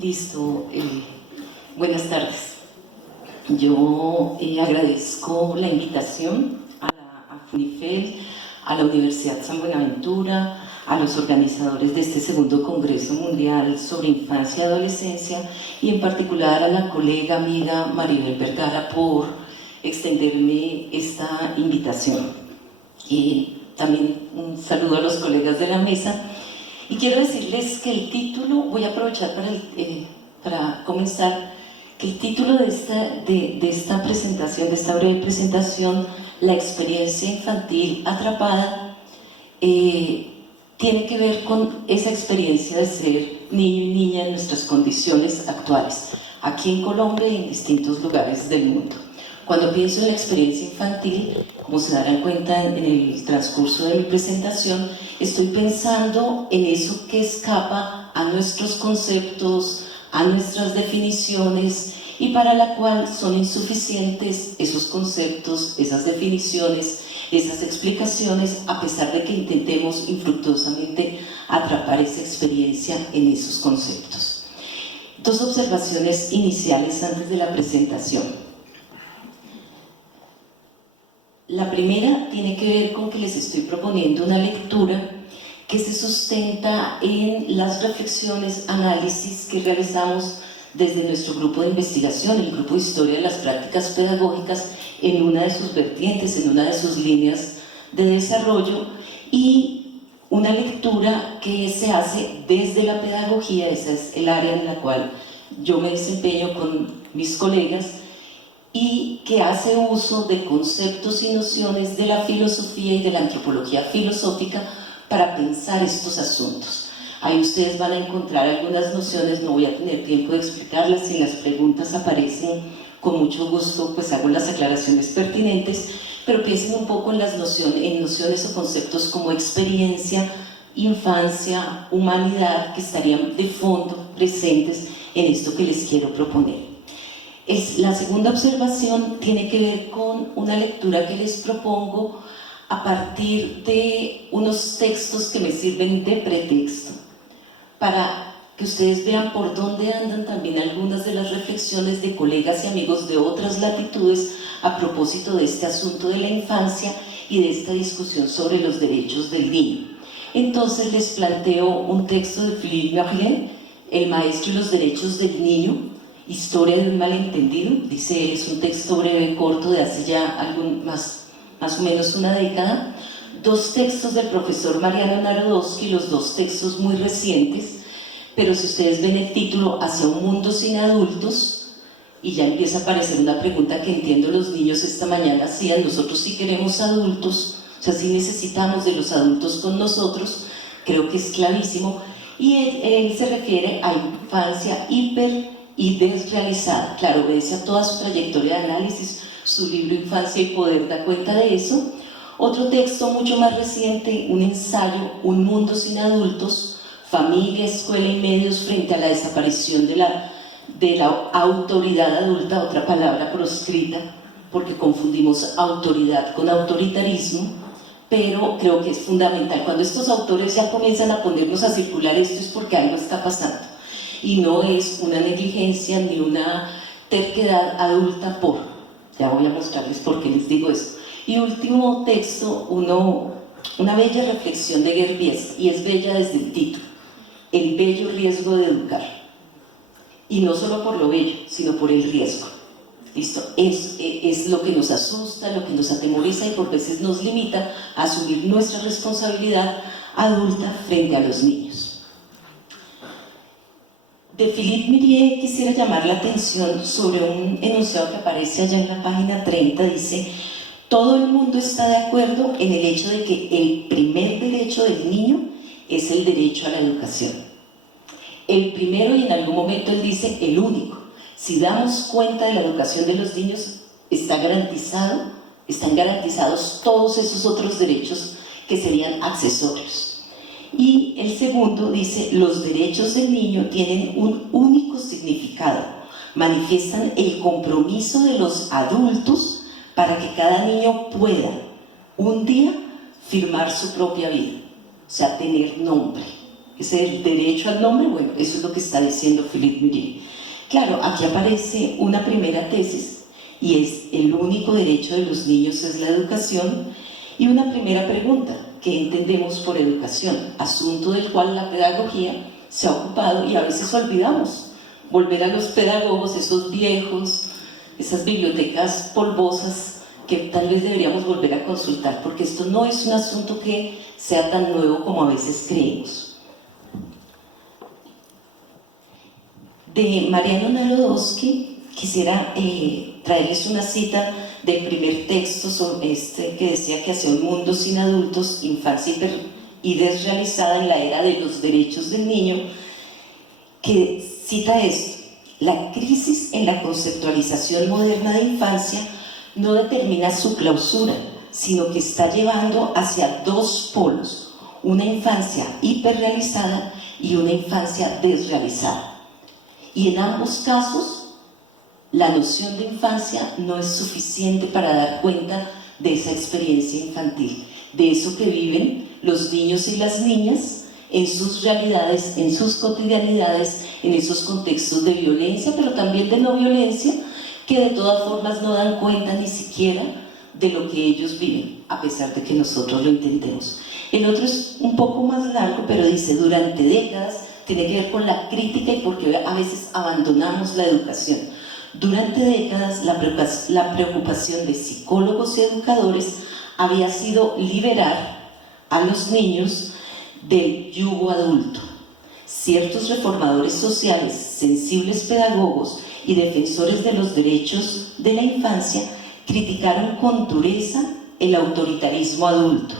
Listo, buenas tardes. Yo agradezco la invitación a FUNIFEL, a la Universidad San Buenaventura, a los organizadores de este segundo Congreso Mundial sobre Infancia y Adolescencia y en particular a la colega amiga Maribel Vergara por extenderme esta invitación. Y también un saludo a los colegas de la mesa. Y quiero decirles que el título, voy a aprovechar para comenzar, que el título de esta presentación, de esta breve presentación, La experiencia infantil atrapada, tiene que ver con esa experiencia de ser niño y niña en nuestras condiciones actuales, aquí en Colombia y en distintos lugares del mundo. Cuando pienso en la experiencia infantil, como se darán cuenta en el transcurso de mi presentación, estoy pensando en eso que escapa a nuestros conceptos, a nuestras definiciones y para la cual son insuficientes esos conceptos, esas definiciones, esas explicaciones, a pesar de que intentemos infructuosamente atrapar esa experiencia en esos conceptos. Dos observaciones iniciales antes de la presentación. La primera tiene que ver con que les estoy proponiendo una lectura que se sustenta en las reflexiones, análisis que realizamos desde nuestro grupo de investigación, el Grupo de Historia de las Prácticas Pedagógicas, en una de sus vertientes, en una de sus líneas de desarrollo, y una lectura que se hace desde la pedagogía, esa es el área en la cual yo me desempeño con mis colegas, y que hace uso de conceptos y nociones de la filosofía y de la antropología filosófica para pensar estos asuntos. Ahí ustedes van a encontrar algunas nociones, no voy a tener tiempo de explicarlas, si las preguntas aparecen con mucho gusto pues hago las aclaraciones pertinentes, pero piensen un poco en nociones o conceptos como experiencia, infancia, humanidad, que estarían de fondo presentes en esto que les quiero proponer. La segunda observación tiene que ver con una lectura que les propongo a partir de unos textos que me sirven de pretexto para que ustedes vean por dónde andan también algunas de las reflexiones de colegas y amigos de otras latitudes a propósito de este asunto de la infancia y de esta discusión sobre los derechos del niño. Entonces les planteo un texto de Philippe Marlier, El maestro y los derechos del niño, Historia de un malentendido, dice él, es un texto breve, corto, de hace ya más o menos una década. Dos textos del profesor Mariano Narodowski, los dos textos muy recientes, pero si ustedes ven el título, Hacia un mundo sin adultos, y ya empieza a aparecer una pregunta que entiendo los niños esta mañana hacían, nosotros sí queremos adultos, o sea, sí necesitamos de los adultos con nosotros, creo que es clarísimo, y él se refiere a infancia hiper y desrealizada. Claro, obedece a toda su trayectoria de análisis, su libro Infancia y Poder da cuenta de eso. Otro texto mucho más reciente, un ensayo, Un mundo sin adultos, familia, escuela y medios frente a la desaparición de la autoridad adulta, otra palabra proscrita, porque confundimos autoridad con autoritarismo, pero creo que es fundamental. Cuando estos autores ya comienzan a ponernos a circular esto es porque algo está pasando. Y no es una negligencia ni una terquedad adulta ya voy a mostrarles por qué les digo esto. Y último texto, una bella reflexión de Gerbies, y es bella desde el título, El bello riesgo de educar. Y no solo por lo bello, sino por el riesgo. ¿Listo? Es lo que nos asusta, lo que nos atemoriza y por veces nos limita a asumir nuestra responsabilidad adulta frente a los niños. De Philippe Marlier quisiera llamar la atención sobre un enunciado que aparece allá en la página 30, dice: todo el mundo está de acuerdo en el hecho de que el primer derecho del niño es el derecho a la educación. El primero, y en algún momento él dice el único. Si damos cuenta de la educación de los niños, están garantizados todos esos otros derechos que serían accesorios. Y el segundo dice, los derechos del niño tienen un único significado, manifiestan el compromiso de los adultos para que cada niño pueda un día firmar su propia vida, o sea, tener nombre. es el derecho al nombre. Bueno, eso es lo que está diciendo Philippe Murier. Claro, aquí aparece una primera tesis y es: el único derecho de los niños es la educación, y una primera pregunta: ¿qué entendemos por educación? Asunto del cual la pedagogía se ha ocupado y a veces olvidamos volver a los pedagogos, esos viejos, esas bibliotecas polvosas que tal vez deberíamos volver a consultar, porque esto no es un asunto que sea tan nuevo como a veces creemos. De Mariano Narodowski quisiera traerles una cita del primer texto que decía que hacia un mundo sin adultos, infancia y desrealizada en la era de los derechos del niño, que cita esto: la crisis en la conceptualización moderna de infancia no determina su clausura, sino que está llevando hacia dos polos: una infancia hiperrealizada y una infancia desrealizada. Y en ambos casos, la noción de infancia no es suficiente para dar cuenta de esa experiencia infantil, de eso que viven los niños y las niñas en sus realidades, en sus cotidianidades, en esos contextos de violencia, pero también de no violencia, que de todas formas no dan cuenta ni siquiera de lo que ellos viven, a pesar de que nosotros lo intentemos. El otro es un poco más largo, pero dice: durante décadas, tiene que ver con la crítica y por qué a veces abandonamos la educación. Durante décadas, la preocupación de psicólogos y educadores había sido liberar a los niños del yugo adulto. Ciertos reformadores sociales, sensibles pedagogos y defensores de los derechos de la infancia criticaron con dureza el autoritarismo adulto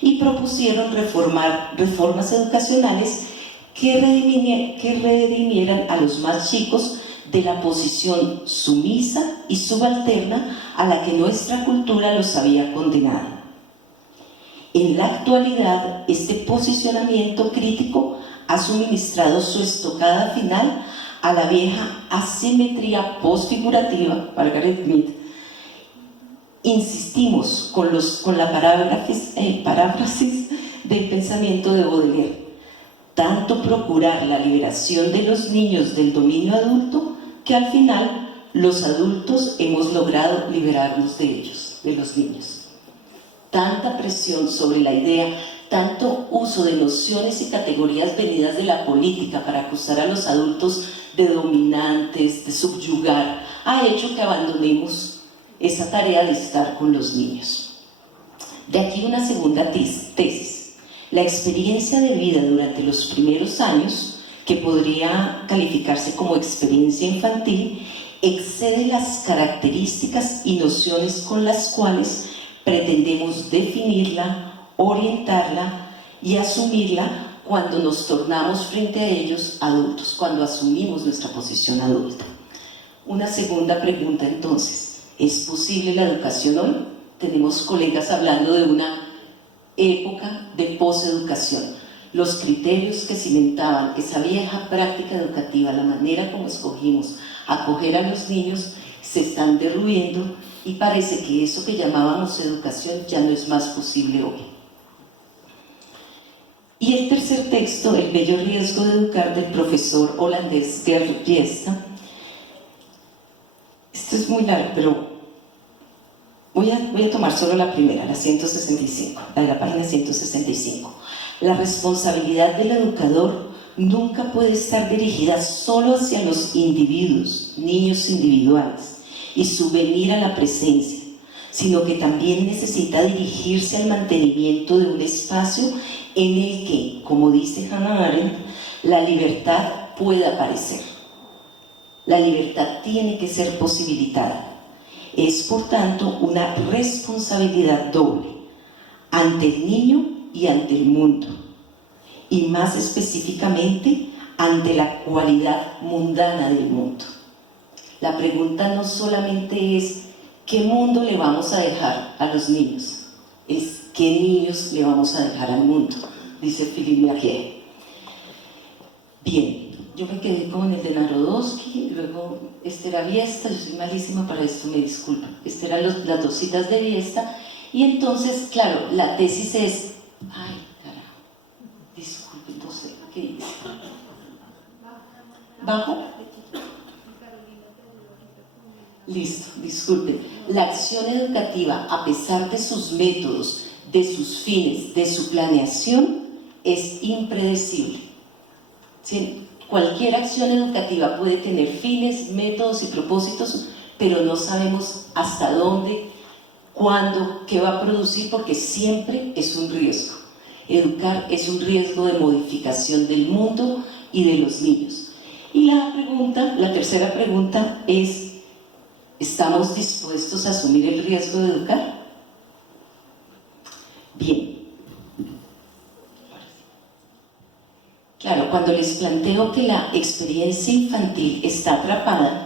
y propusieron reformas educacionales que redimieran a los más chicos de la posición sumisa y subalterna a la que nuestra cultura los había condenado. En la actualidad, este posicionamiento crítico ha suministrado su estocada final a la vieja asimetría postfigurativa, Margaret Mead. Insistimos con la paráfrasis del pensamiento de Baudelaire: tanto procurar la liberación de los niños del dominio adulto, que al final los adultos hemos logrado liberarnos de ellos, de los niños. Tanta presión sobre la idea, tanto uso de nociones y categorías venidas de la política para acusar a los adultos de dominantes, de subyugar, ha hecho que abandonemos esa tarea de estar con los niños. De aquí una segunda tesis: la experiencia de vida durante los primeros años, que podría calificarse como experiencia infantil, excede las características y nociones con las cuales pretendemos definirla, orientarla y asumirla cuando nos tornamos frente a ellos adultos, cuando asumimos nuestra posición adulta. Una segunda pregunta entonces: ¿es posible la educación hoy? Tenemos colegas hablando de una época de poseducación. Los criterios que cimentaban esa vieja práctica educativa, la manera como escogimos acoger a los niños, se están derruyendo y parece que eso que llamábamos educación ya no es más posible hoy. Y el tercer texto, El bello riesgo de educar, del profesor holandés Gert Biesta. Esto es muy largo, pero voy a tomar solo la primera, la 165, la de la página 165. La responsabilidad del educador nunca puede estar dirigida solo hacia los individuos, niños individuales, y subvenir a la presencia, sino que también necesita dirigirse al mantenimiento de un espacio en el que, como dice Hannah Arendt, la libertad pueda aparecer. La libertad tiene que ser posibilitada. Es, por tanto, una responsabilidad doble, ante el niño y ante el mundo, y más específicamente ante la cualidad mundana del mundo. La pregunta no solamente es ¿qué mundo le vamos a dejar a los niños? Es ¿qué niños le vamos a dejar al mundo? Dice Philippe Murier. Bien, yo me quedé con el de Narodowski, luego este era Biesta. Yo soy malísima para esto, me disculpo. Estas eran las dos citas de Biesta, y entonces, claro, la tesis es, ay, carajo, disculpe, entonces, bajo. Listo, disculpe. La acción educativa, a pesar de sus métodos, de sus fines, de su planeación, es impredecible. ¿Sí? Cualquier acción educativa puede tener fines, métodos y propósitos, pero no sabemos hasta dónde, cuándo, qué va a producir, porque siempre es un riesgo. Educar es un riesgo de modificación del mundo y de los niños. Y la tercera pregunta es: ¿estamos dispuestos a asumir el riesgo de educar? Bien. Claro, cuando les planteo que la experiencia infantil está atrapada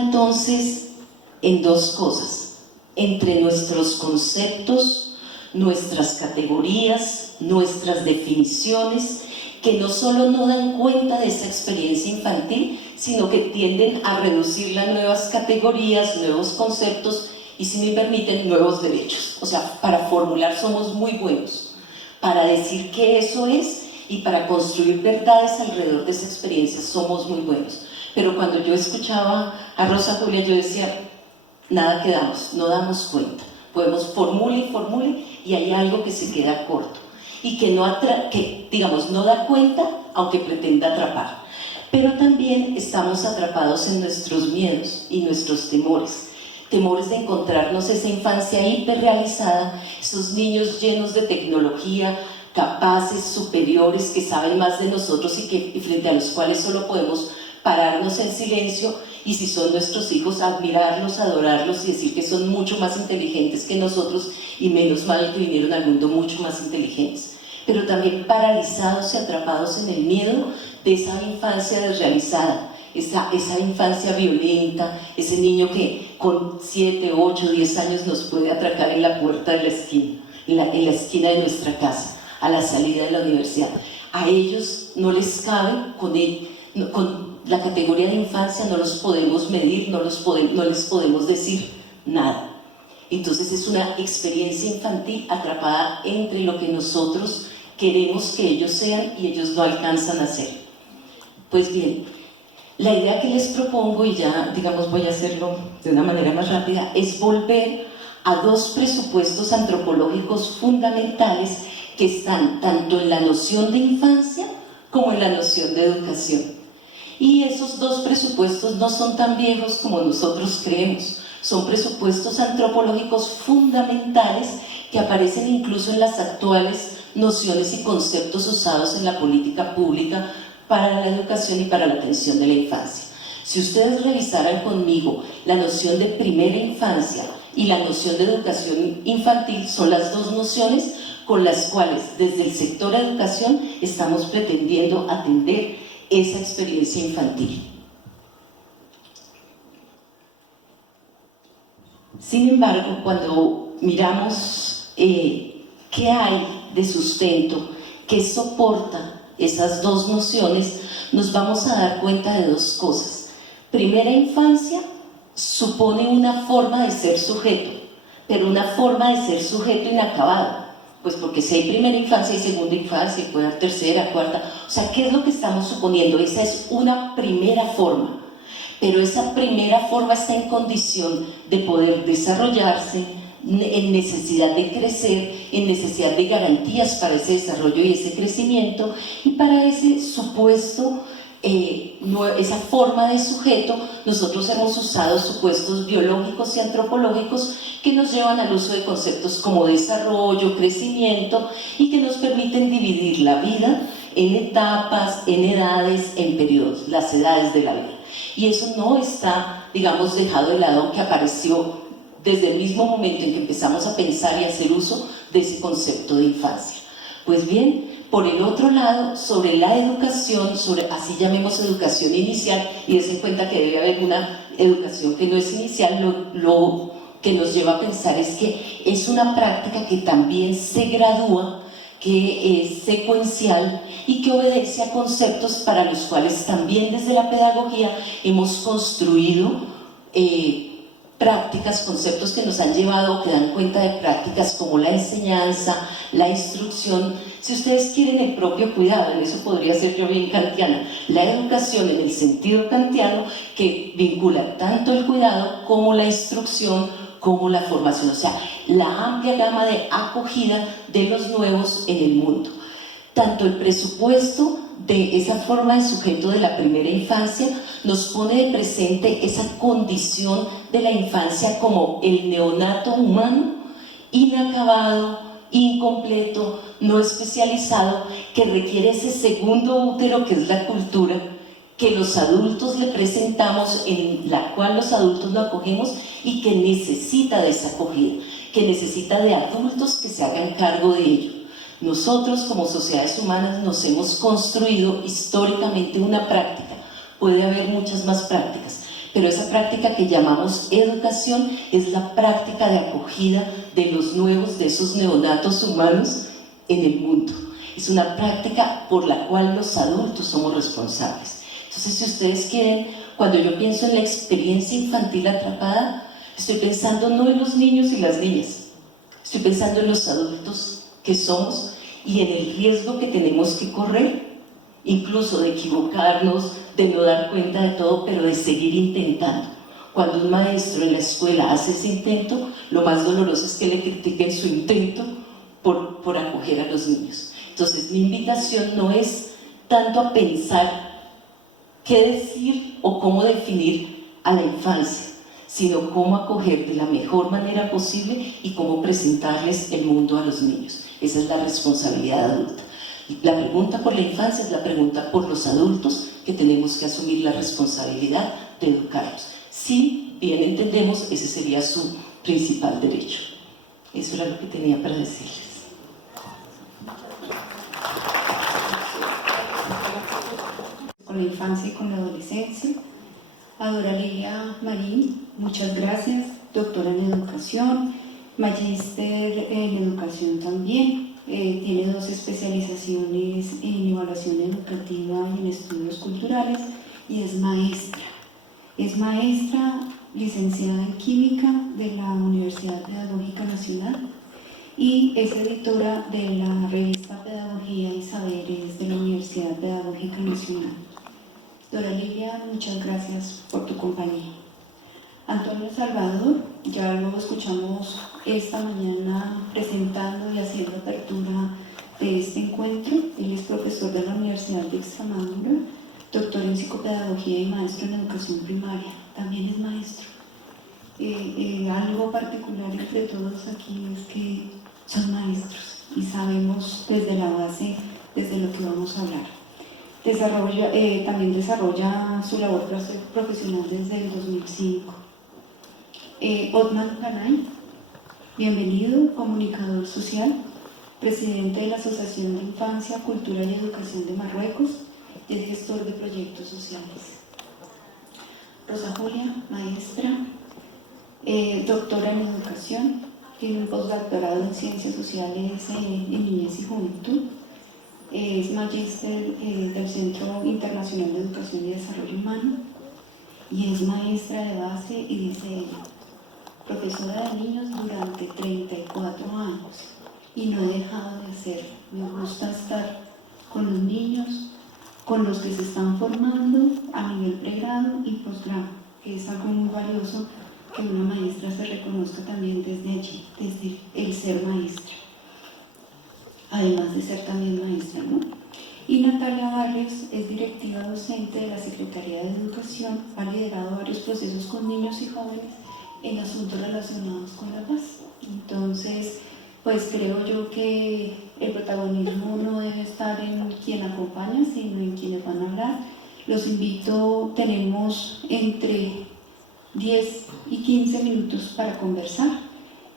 entonces en dos cosas: entre nuestros conceptos, nuestras categorías, nuestras definiciones, que no solo no dan cuenta de esa experiencia infantil, sino que tienden a reducirla a nuevas categorías, nuevos conceptos y, si me permiten, nuevos derechos. O sea, para formular somos muy buenos, para decir qué eso es y para construir verdades alrededor de esa experiencia somos muy buenos. Pero cuando yo escuchaba a Rosa Julia, yo decía, nada quedamos, no damos cuenta. Podemos formule y hay algo que se queda corto y que no da cuenta, aunque pretenda atrapar. Pero también estamos atrapados en nuestros miedos y nuestros temores de encontrarnos esa infancia hiperrealizada, esos niños llenos de tecnología, capaces, superiores, que saben más de nosotros y frente a los cuales solo podemos pararnos en silencio, y si son nuestros hijos, admirarlos, adorarlos y decir que son mucho más inteligentes que nosotros, y menos mal que vinieron al mundo mucho más inteligentes. Pero también paralizados y atrapados en el miedo de esa infancia desrealizada, esa infancia violenta, ese niño que con 7, 8, 10 años nos puede atracar en la puerta de la esquina, en la esquina de nuestra casa, a la salida de la universidad. A ellos no les cabe, con la categoría de infancia no los podemos medir, no les podemos decir nada. Entonces es una experiencia infantil atrapada entre lo que nosotros queremos que ellos sean y ellos no alcanzan a ser. Pues bien, la idea que les propongo, y ya voy a hacerlo de una manera más rápida, es volver a dos presupuestos antropológicos fundamentales que están tanto en la noción de infancia como en la noción de educación. Y esos dos presupuestos no son tan viejos como nosotros creemos, son presupuestos antropológicos fundamentales que aparecen incluso en las actuales nociones y conceptos usados en la política pública para la educación y para la atención de la infancia. Si ustedes revisaran conmigo la noción de primera infancia y la noción de educación infantil, son las dos nociones con las cuales desde el sector educación estamos pretendiendo atender esa experiencia infantil. Sin embargo, cuando miramos qué hay de sustento, qué soporta esas dos nociones, nos vamos a dar cuenta de dos cosas. Primera infancia supone una forma de ser sujeto, pero una forma de ser sujeto inacabada, pues porque si hay primera infancia y segunda infancia, y puede haber tercera, cuarta, o sea, ¿qué es lo que estamos suponiendo? Esa es una primera forma, pero esa primera forma está en condición de poder desarrollarse, en necesidad de crecer, en necesidad de garantías para ese desarrollo y ese crecimiento, y para ese supuesto, esa forma de sujeto, nosotros hemos usado supuestos biológicos y antropológicos que nos llevan al uso de conceptos como desarrollo, crecimiento, y que nos permiten dividir la vida en etapas, en edades, en periodos, las edades de la vida. Y eso no está, dejado de lado, que apareció desde el mismo momento en que empezamos a pensar y hacer uso de ese concepto de infancia. Pues bien, por el otro lado, sobre la educación, así llamemos educación inicial, y dense cuenta que debe haber una educación que no es inicial, lo que nos lleva a pensar es que es una práctica que también se gradúa, que es secuencial y que obedece a conceptos para los cuales también desde la pedagogía hemos construido prácticas, conceptos que nos han llevado o que dan cuenta de prácticas como la enseñanza, la instrucción, Si ustedes quieren el propio cuidado, en eso podría ser yo bien kantiana, la educación en el sentido kantiano que vincula tanto el cuidado como la instrucción, como la formación, o sea, la amplia gama de acogida de los nuevos en el mundo. Tanto el presupuesto de esa forma de sujeto de la primera infancia nos pone de presente esa condición de la infancia como el neonato humano, inacabado, incompleto, no especializado, que requiere ese segundo útero que es la cultura, que los adultos le presentamos, en la cual los adultos lo acogemos y que necesita de esa acogida, que necesita de adultos que se hagan cargo de ello. Nosotros como sociedades humanas nos hemos construido históricamente una práctica, puede haber muchas más prácticas, pero esa práctica que llamamos educación es la práctica de acogida de los nuevos, de esos neonatos humanos en el mundo. Es una práctica por la cual los adultos somos responsables. Entonces, si ustedes quieren, cuando yo pienso en la experiencia infantil atrapada, estoy pensando no en los niños y las niñas, estoy pensando en los adultos que somos y en el riesgo que tenemos que correr, incluso de equivocarnos, de no dar cuenta de todo, pero de seguir intentando. Cuando un maestro en la escuela hace ese intento, lo más doloroso es que le critiquen su intento por acoger a los niños. Entonces, mi invitación no es tanto a pensar qué decir o cómo definir a la infancia, sino cómo acoger de la mejor manera posible y cómo presentarles el mundo a los niños. Esa es la responsabilidad adulta. La pregunta por la infancia es la pregunta por los adultos que tenemos que asumir la responsabilidad de educarlos. Si bien entendemos, ese sería su principal derecho. Eso era lo que tenía para decirles. Con la infancia y con la adolescencia. A Dora Lilia Marín, muchas gracias, doctora en educación, magíster en educación también, tiene 2 especializaciones en evaluación educativa y en estudios culturales y es maestra. Es maestra licenciada en química de la Universidad Pedagógica Nacional y es editora de la revista Pedagogía y Saberes de la Universidad Pedagógica Nacional. Dora Lilia, muchas gracias por tu compañía. Antonio Salvador, ya lo escuchamos esta mañana presentando y haciendo apertura de este encuentro. Él es profesor de la Universidad de Extremadura, doctor en psicopedagogía y maestro en educación primaria. También es maestro. Algo particular entre todos aquí es que son maestros y sabemos desde la base, desde lo que vamos a hablar. También desarrolla su labor profesional desde el 2005. Otman Panay, bienvenido, comunicador social, presidente de la Asociación de Infancia, Cultura y Educación de Marruecos y es gestor de proyectos sociales. Rosa Julia, maestra, doctora en educación, tiene un postdoctorado en ciencias sociales en niñez y juventud. Es magíster del Centro Internacional de Educación y Desarrollo Humano y es maestra de base y dice profesora de niños durante 34 años y no he dejado de hacerlo. Me gusta estar con los niños, con los que se están formando a nivel pregrado y posgrado, que es algo muy valioso que una maestra se reconozca también desde allí, desde el ser maestra. Además de ser también maestra, ¿no? Y Natalia Barrios es directiva docente de la Secretaría de Educación, ha liderado varios procesos con niños y jóvenes en asuntos relacionados con la paz. Entonces, pues creo yo que el protagonismo no debe estar en quien acompaña, sino en quienes van a hablar. Los invito, tenemos entre 10 y 15 minutos para conversar.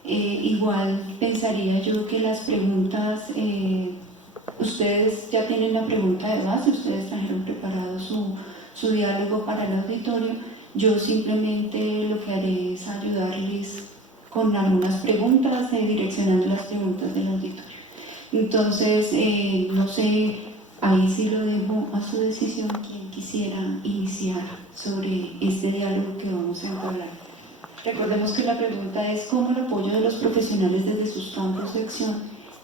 Igual pensaría yo que las preguntas, ustedes ya tienen la pregunta de base, ustedes trajeron preparado su diálogo para el auditorio. Yo simplemente lo que haré es ayudarles con algunas preguntas, direccionando las preguntas del auditorio. Entonces, no sé, ahí sí lo dejo a su decisión quien quisiera iniciar sobre este diálogo que vamos a entablar. Recordemos que la pregunta es cómo el apoyo de los profesionales desde sus campos de acción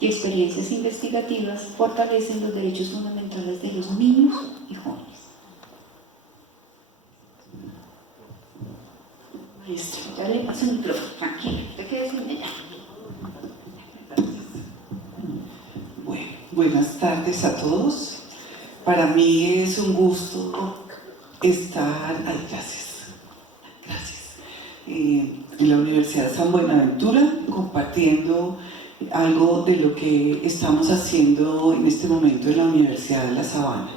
y experiencias investigativas fortalecen los derechos fundamentales de los niños y jóvenes. Maestro, ya le paso el micrófono, tranquilo, te quedes sin ella. Bueno, buenas tardes a todos. Para mí es un gusto estar, en la Universidad San Buenaventura compartiendo algo de lo que estamos haciendo en este momento en la Universidad de La Sabana.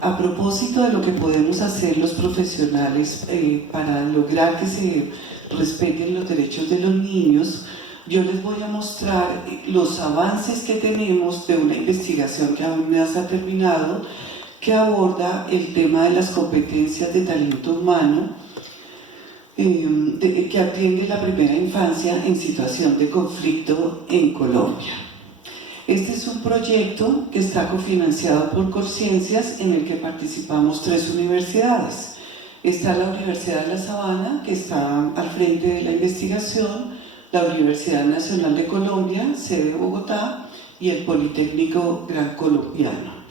A propósito de lo que podemos hacer los profesionales para lograr que se respeten los derechos de los niños, yo les voy a mostrar los avances que tenemos de una investigación que aún no se ha terminado, que aborda el tema de las competencias de talento humano, que atiende la primera infancia en situación de conflicto en Colombia. Este es un proyecto que está cofinanciado por Corciencias, en el que participamos 3 universidades. Está la Universidad de La Sabana, que está al frente de la investigación, la Universidad Nacional de Colombia, sede de Bogotá, y el Politécnico Gran Colombiano.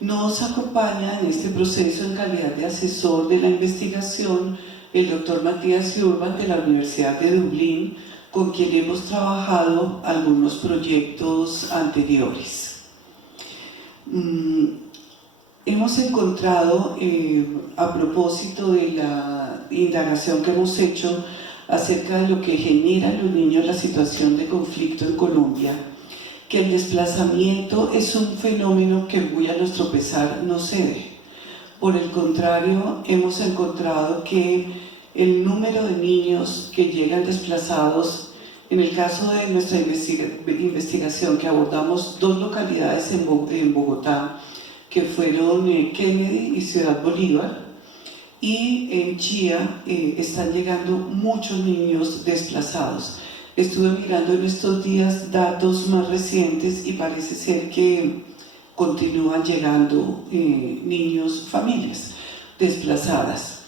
Nos acompaña en este proceso en calidad de asesor de la investigación el doctor Matías Urban de la Universidad de Dublín, con quien hemos trabajado algunos proyectos anteriores. Hemos encontrado, a propósito de la indagación que hemos hecho acerca de lo que genera en los niños la situación de conflicto en Colombia, que el desplazamiento es un fenómeno que, muy a nuestro pesar, no cede. Por el contrario, hemos encontrado que el número de niños que llegan desplazados, en el caso de nuestra investigación, que abordamos 2 localidades en Bogotá, que fueron Kennedy y Ciudad Bolívar, y en Chía están llegando muchos niños desplazados. Estuve mirando en estos días datos más recientes y parece ser que continúan llegando niños, familias desplazadas.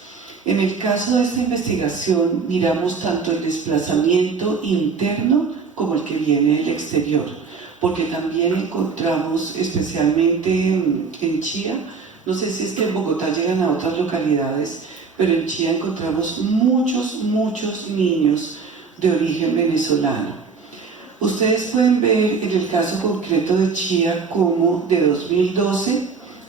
En el caso de esta investigación miramos tanto el desplazamiento interno como el que viene del exterior, porque también encontramos, especialmente en Chía, no sé si es que en Bogotá llegan a otras localidades, pero en Chía encontramos muchos niños de origen venezolano. Ustedes pueden ver en el caso concreto de Chía cómo de 2012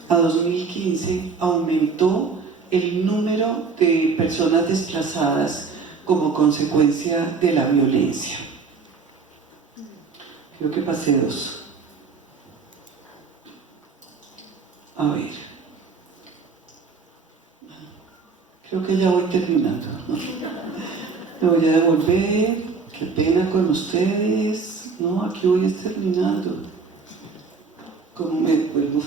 a 2015 aumentó el número de personas desplazadas como consecuencia de la violencia. Creo que pasé 2. A ver. Creo que ya voy terminando. Me voy a devolver. Qué pena con ustedes. No, aquí voy terminando. ¿Cómo me devuelvo?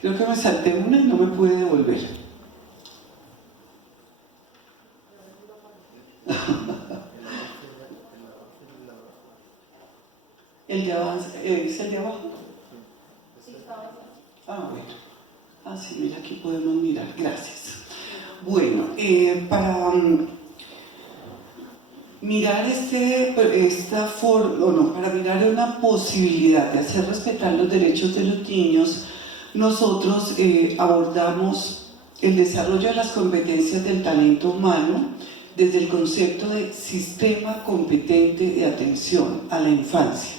Creo que me salté una y no me pude devolver. ¿El de abajo? ¿Es el de abajo? Sí, está abajo. Ah, bueno. Ah, sí, mira, aquí podemos mirar. Gracias. Bueno, para mirar para mirar una posibilidad de hacer respetar los derechos de los niños, nosotros abordamos el desarrollo de las competencias del talento humano desde el concepto de sistema competente de atención a la infancia.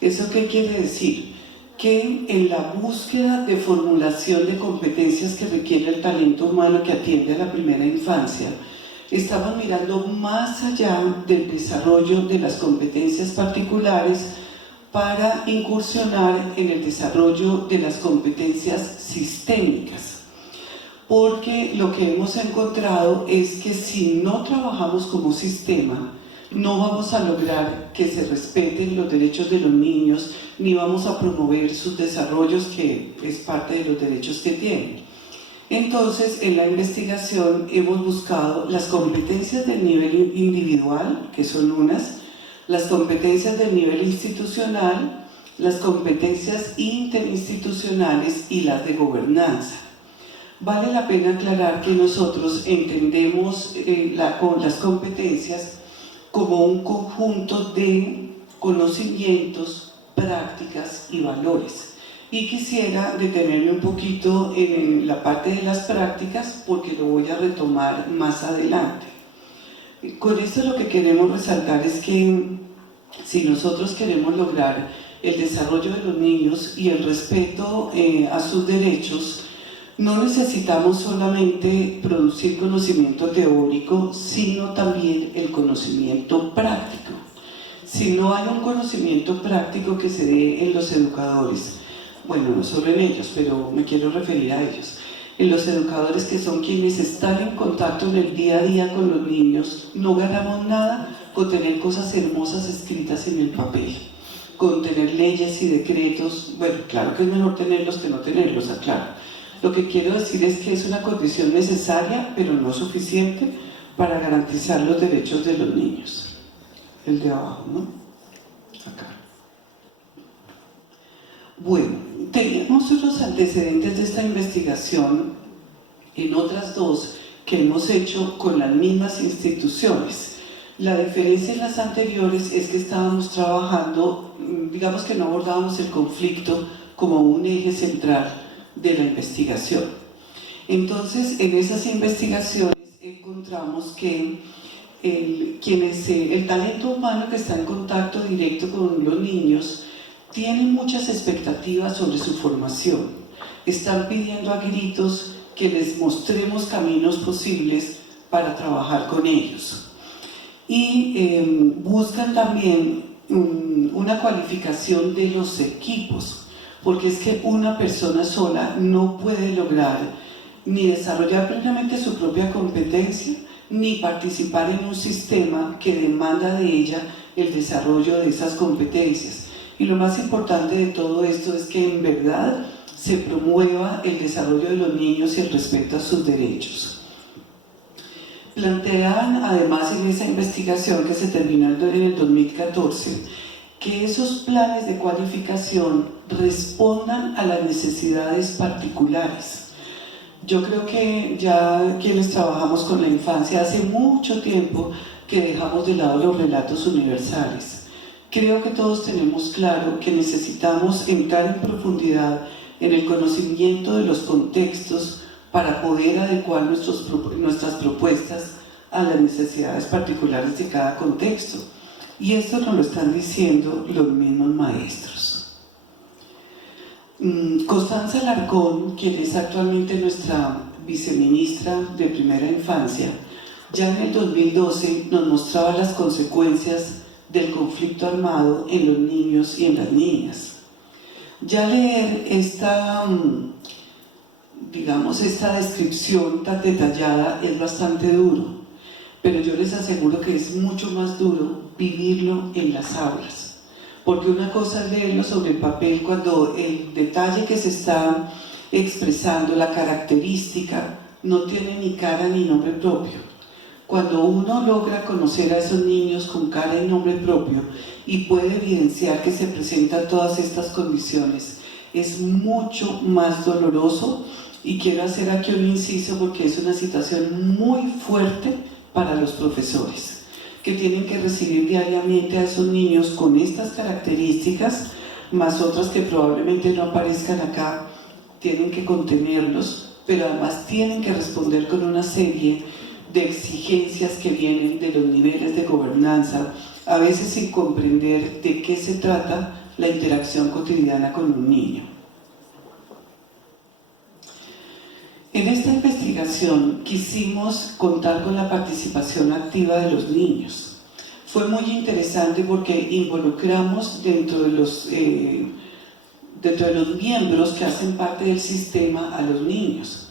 ¿Eso qué quiere decir? Que en la búsqueda de formulación de competencias que requiere el talento humano que atiende a la primera infancia, estamos mirando más allá del desarrollo de las competencias particulares para incursionar en el desarrollo de las competencias sistémicas. Porque lo que hemos encontrado es que si no trabajamos como sistema, no vamos a lograr que se respeten los derechos de los niños, ni vamos a promover sus desarrollos, que es parte de los derechos que tienen. Entonces, en la investigación hemos buscado las competencias del nivel individual, que son unas, las competencias del nivel institucional, las competencias interinstitucionales y las de gobernanza. Vale la pena aclarar que nosotros entendemos las competencias como un conjunto de conocimientos, prácticas y valores. Y quisiera detenerme un poquito en la parte de las prácticas porque lo voy a retomar más adelante. Con esto lo que queremos resaltar es que si nosotros queremos lograr el desarrollo de los niños y el respeto a sus derechos, no necesitamos solamente producir conocimiento teórico, sino también el conocimiento práctico. Si no hay un conocimiento práctico que se dé en los educadores, bueno, no solo en ellos, pero me quiero referir a ellos, en los educadores que son quienes están en contacto en el día a día con los niños, no ganamos nada con tener cosas hermosas escritas en el papel, con tener leyes y decretos. Bueno, claro que es mejor tenerlos que no tenerlos, aclaro. Lo que quiero decir es que es una condición necesaria, pero no suficiente para garantizar los derechos de los niños. El de abajo, ¿no? Acá. Bueno, teníamos otros antecedentes de esta investigación en otras dos que hemos hecho con las mismas instituciones. La diferencia en las anteriores es que estábamos trabajando, digamos que no abordábamos el conflicto como un eje central de la investigación. Entonces, en esas investigaciones encontramos que el talento humano que está en contacto directo con los niños tiene muchas expectativas sobre su formación. Están pidiendo a gritos que les mostremos caminos posibles para trabajar con ellos. Y buscan también una cualificación de los equipos, porque es que una persona sola no puede lograr ni desarrollar plenamente su propia competencia, ni participar en un sistema que demanda de ella el desarrollo de esas competencias. Y lo más importante de todo esto es que en verdad se promueva el desarrollo de los niños y el respeto a sus derechos. Plantean además en esa investigación que se terminó en el 2014 que esos planes de cualificación respondan a las necesidades particulares. Yo creo que ya quienes trabajamos con la infancia hace mucho tiempo que dejamos de lado los relatos universales. Creo que todos tenemos claro que necesitamos entrar en profundidad en el conocimiento de los contextos para poder adecuar nuestras propuestas a las necesidades particulares de cada contexto. Y esto nos lo están diciendo los mismos maestros. Constanza Alarcón, quien es actualmente nuestra viceministra de Primera Infancia, ya en el 2012 nos mostraba las consecuencias del conflicto armado en los niños y en las niñas. Ya leer esta descripción tan detallada es bastante duro, pero yo les aseguro que es mucho más duro vivirlo en las aulas, porque una cosa es leerlo sobre el papel cuando el detalle que se está expresando, la característica, no tiene ni cara ni nombre propio. Cuando uno logra conocer a esos niños con cara y nombre propio y puede evidenciar que se presentan todas estas condiciones, es mucho más doloroso. Y quiero hacer aquí un inciso porque es una situación muy fuerte para los profesores, que tienen que recibir diariamente a esos niños con estas características, más otras que probablemente no aparezcan acá. Tienen que contenerlos, pero además tienen que responder con una serie de exigencias que vienen de los niveles de gobernanza, a veces sin comprender de qué se trata la interacción cotidiana con un niño. En esta investigación quisimos contar con la participación activa de los niños. Fue muy interesante porque involucramos dentro de los miembros que hacen parte del sistema a los niños.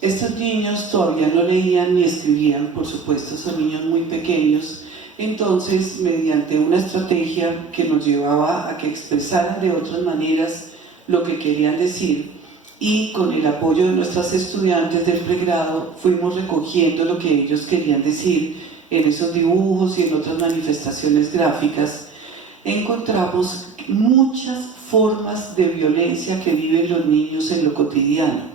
Estos niños todavía no leían ni escribían, por supuesto, son niños muy pequeños. Entonces, mediante una estrategia que nos llevaba a que expresaran de otras maneras lo que querían decir, y con el apoyo de nuestras estudiantes del pregrado fuimos recogiendo lo que ellos querían decir en esos dibujos y en otras manifestaciones gráficas, encontramos muchas formas de violencia que viven los niños en lo cotidiano,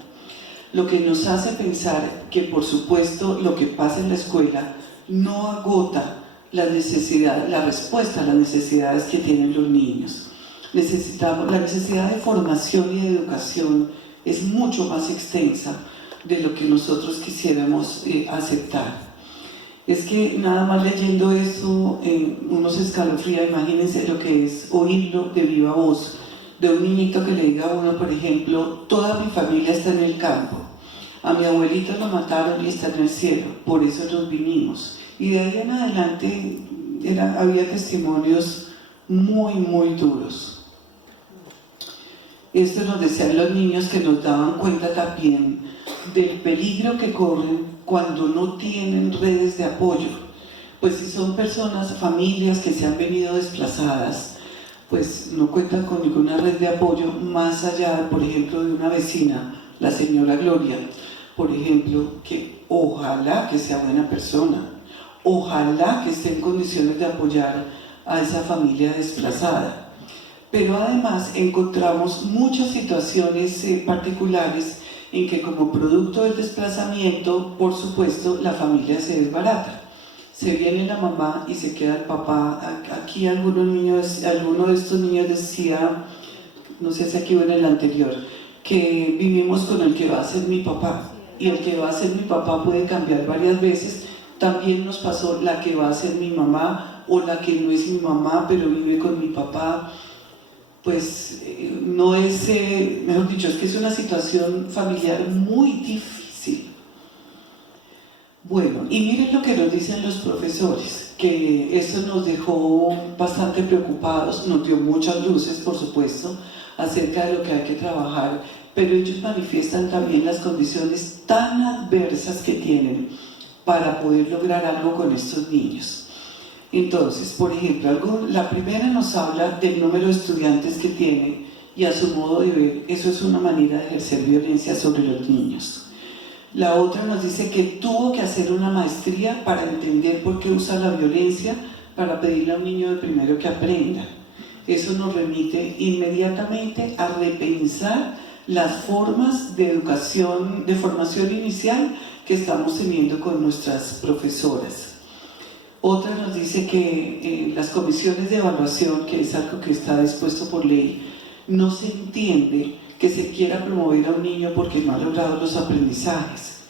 lo que nos hace pensar que, por supuesto, lo que pasa en la escuela no agota las necesidades, la respuesta a las necesidades que tienen los niños. La necesidad de formación y de educación es mucho más extensa de lo que nosotros quisiéramos aceptar. Es que nada más leyendo eso uno se escalofría. Imagínense lo que es oírlo de viva voz, de un niñito que le diga a uno, por ejemplo, toda mi familia está en el campo, a mi abuelito lo mataron y está en el cielo, por eso nos vinimos. Y de ahí en adelante había testimonios muy, muy duros. Esto nos decían los niños, que nos daban cuenta también del peligro que corren cuando no tienen redes de apoyo. Pues si son personas, familias que se han venido desplazadas, pues no cuentan con ninguna red de apoyo más allá, por ejemplo, de una vecina, la señora Gloria, por ejemplo, que ojalá que sea buena persona, ojalá que esté en condiciones de apoyar a esa familia desplazada. Pero además encontramos muchas situaciones particulares en que, como producto del desplazamiento, por supuesto, la familia se desbarata. Se viene la mamá y se queda el papá. Aquí alguno de estos niños decía, no sé si aquí o en el anterior, que vivimos con el que va a ser mi papá, y el que va a ser mi papá puede cambiar varias veces. También nos pasó la que va a ser mi mamá, o la que no es mi mamá pero vive con mi papá. Pues no es, mejor dicho, es que es una situación familiar muy difícil. Bueno, y miren lo que nos dicen los profesores, que esto nos dejó bastante preocupados, nos dio muchas luces, por supuesto, acerca de lo que hay que trabajar, pero ellos manifiestan también las condiciones tan adversas que tienen para poder lograr algo con estos niños. Entonces, por ejemplo, la primera nos habla del número de estudiantes que tiene, y a su modo de ver, eso es una manera de ejercer violencia sobre los niños. La otra nos dice que tuvo que hacer una maestría para entender por qué usa la violencia, para pedirle a un niño de primero que aprenda. Eso nos remite inmediatamente a repensar las formas de educación, de formación inicial que estamos teniendo con nuestras profesoras. Otra nos dice que las comisiones de evaluación, que es algo que está dispuesto por ley, no se entiende que se quiera promover a un niño porque no ha logrado los aprendizajes.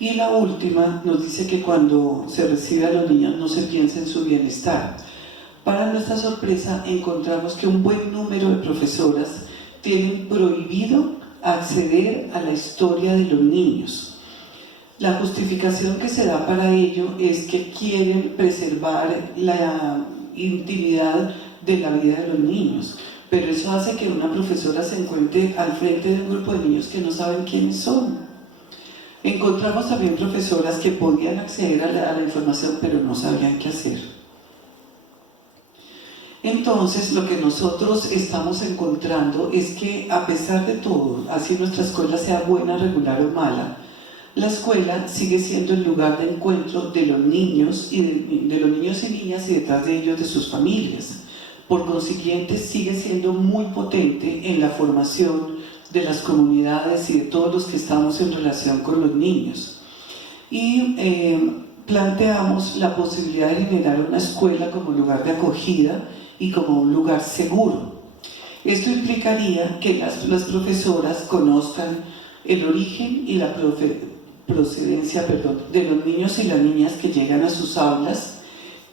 Y la última nos dice que cuando se recibe a los niños no se piensa en su bienestar. Para nuestra sorpresa, encontramos que un buen número de profesoras tienen prohibido acceder a la historia de los niños. La justificación que se da para ello es que quieren preservar la intimidad de la vida de los niños, pero eso hace que una profesora se encuentre al frente de un grupo de niños que no saben quiénes son. Encontramos también profesoras que podían acceder a la información, pero no sabían qué hacer. Entonces, lo que nosotros estamos encontrando es que, a pesar de todo, así nuestra escuela sea buena, regular o mala, la escuela sigue siendo el lugar de encuentro de los niños y de los niños y niñas, y detrás de ellos de sus familias. Por consiguiente, sigue siendo muy potente en la formación de las comunidades y de todos los que estamos en relación con los niños. Y planteamos la posibilidad de generar una escuela como lugar de acogida y como un lugar seguro. Esto implicaría que las profesoras conozcan el origen y la procedencia de los niños y las niñas que llegan a sus aulas,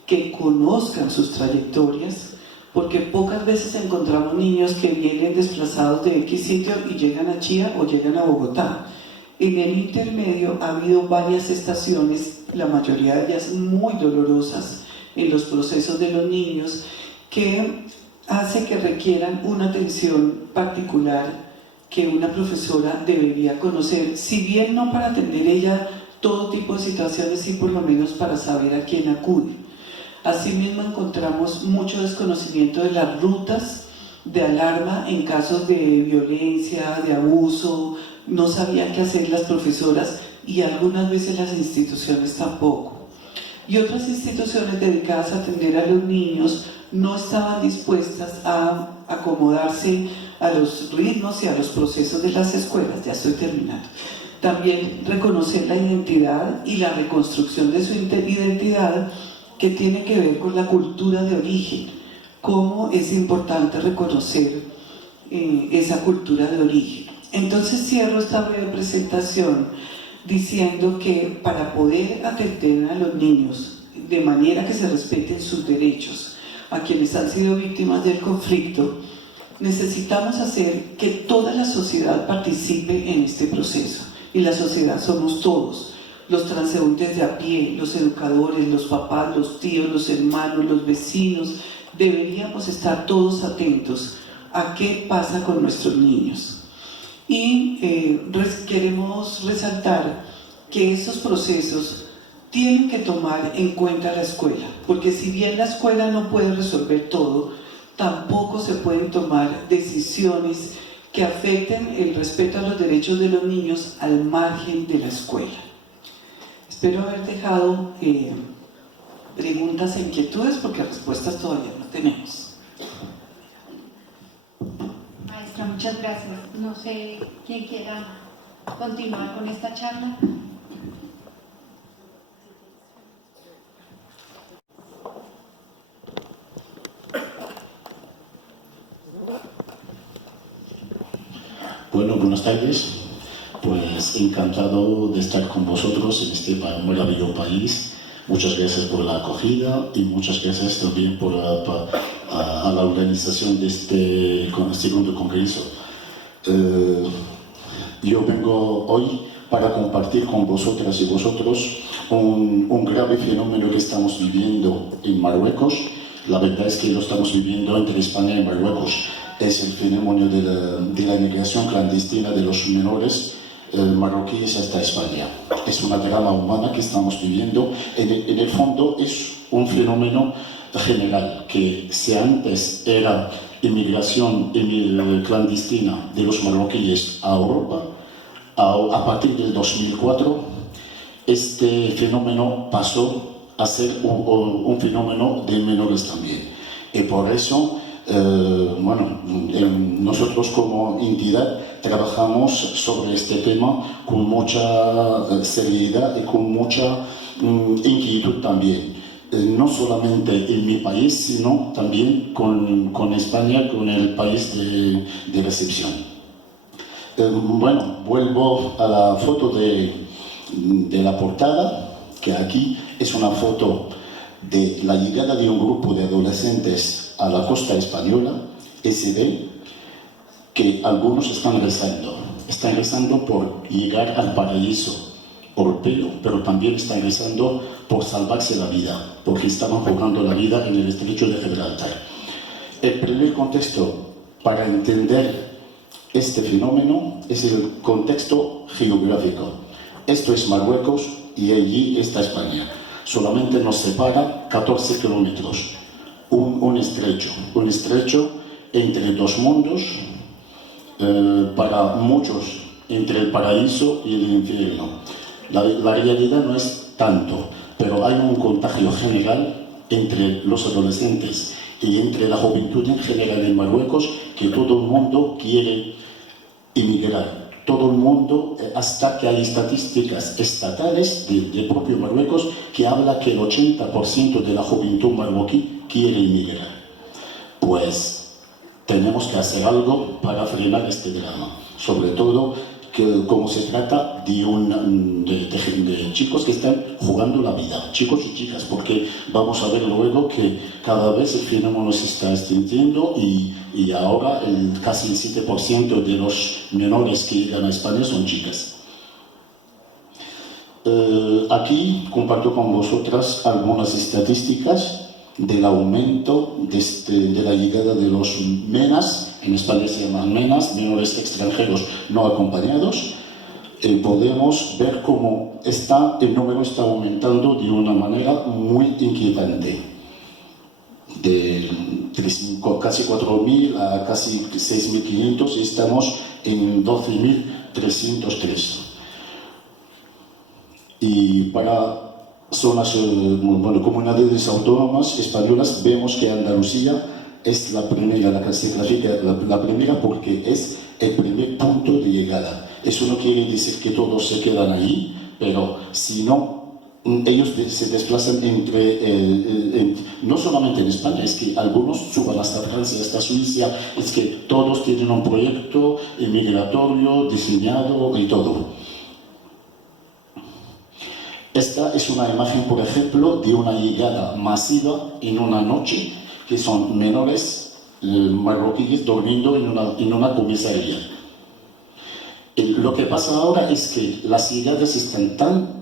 que conozcan sus trayectorias, porque pocas veces encontramos niños que vienen desplazados de X sitio y llegan a Chía o llegan a Bogotá. En el intermedio ha habido varias estaciones, la mayoría de ellas muy dolorosas en los procesos de los niños, que hace que requieran una atención particular que una profesora debería conocer, si bien no para atender ella todo tipo de situaciones, sí por lo menos para saber a quién acude. Asimismo, encontramos mucho desconocimiento de las rutas de alarma en casos de violencia, de abuso. No sabían qué hacer las profesoras, y algunas veces las instituciones tampoco. Y otras instituciones dedicadas a atender a los niños no estaban dispuestas a acomodarse a los ritmos y a los procesos de las escuelas. Ya estoy terminando. También reconocer la identidad y la reconstrucción de su identidad que tiene que ver con la cultura de origen, cómo es importante reconocer esa cultura de origen. Entonces cierro esta breve presentación diciendo que para poder atender a los niños de manera que se respeten sus derechos, a quienes han sido víctimas del conflicto, necesitamos hacer que toda la sociedad participe en este proceso. Y la sociedad somos todos, los transeúntes de a pie, los educadores, los papás, los tíos, los hermanos, los vecinos. Deberíamos estar todos atentos a qué pasa con nuestros niños. Y queremos resaltar que esos procesos tienen que tomar en cuenta la escuela, porque si bien la escuela no puede resolver todo, tampoco se pueden tomar decisiones que afecten el respeto a los derechos de los niños al margen de la escuela. Espero haber dejado preguntas e inquietudes, porque respuestas todavía no tenemos. Maestra, muchas gracias. No sé quién quiera continuar con esta charla. Bueno, buenas tardes. Pues encantado de estar con vosotros en este maravilloso país. Muchas gracias por la acogida y muchas gracias también por a la organización de este segundo congreso. Yo vengo hoy para compartir con vosotras y vosotros un grave fenómeno que estamos viviendo en Marruecos. La verdad es que lo estamos viviendo entre España y Marruecos. Es el fenómeno de la migración clandestina de los menores marroquíes hasta España. Es una drama humana que estamos viviendo. En el fondo es un fenómeno general, que si antes era inmigración clandestina de los marroquíes a Europa, a partir del 2004 este fenómeno pasó a ser un fenómeno de menores también. Y por eso nosotros como entidad trabajamos sobre este tema con mucha seriedad y con mucha inquietud también. No solamente en mi país, sino también con España, con el país de recepción. Vuelvo a la foto de la portada, que aquí es una foto de la llegada de un grupo de adolescentes a la costa española, y se ve que algunos están rezando por llegar al paraíso europeo, pero también están rezando por salvarse la vida, porque estaban jugando la vida en el estrecho de Gibraltar. El primer contexto para entender este fenómeno es el contexto geográfico. Esto es Marruecos y allí está España. Solamente nos separa 14 kilómetros. Un estrecho entre dos mundos, para muchos entre el paraíso y el infierno. La realidad no es tanto, pero hay un contagio general entre los adolescentes y entre la juventud en general en Marruecos, que todo el mundo quiere emigrar. Todo el mundo, hasta que hay estadísticas estatales de propio Marruecos que habla que el 80% de la juventud marroquí quiere emigrar. Pues tenemos que hacer algo para frenar este drama, sobre todo que como se trata de chicos que están jugando la vida, chicos y chicas, porque vamos a ver luego que cada vez el fenómeno se está extendiendo y ahora casi el 7% de los menores que llegan a España son chicas. Aquí comparto con vosotras algunas estadísticas del aumento de la llegada de los MENAs, en España se llaman MENAs, menores extranjeros no acompañados. Podemos ver cómo el número está aumentando de una manera muy inquietante, de casi 4.000 a casi 6.500 y estamos en 12.303. Y para zonas, comunidades autónomas españolas, vemos que Andalucía es la primera, la que se clasifica la primera porque es el primer punto de llegada. Eso no quiere decir que todos se quedan allí, pero si no ellos se desplazan no solamente en España, es que algunos suban hasta Francia, hasta Suiza, es que todos tienen un proyecto migratorio diseñado y todo. Esta es una imagen, por ejemplo, de una llegada masiva en una noche, que son menores marroquíes durmiendo en una comisaría. Lo que pasa ahora es que las llegadas están tan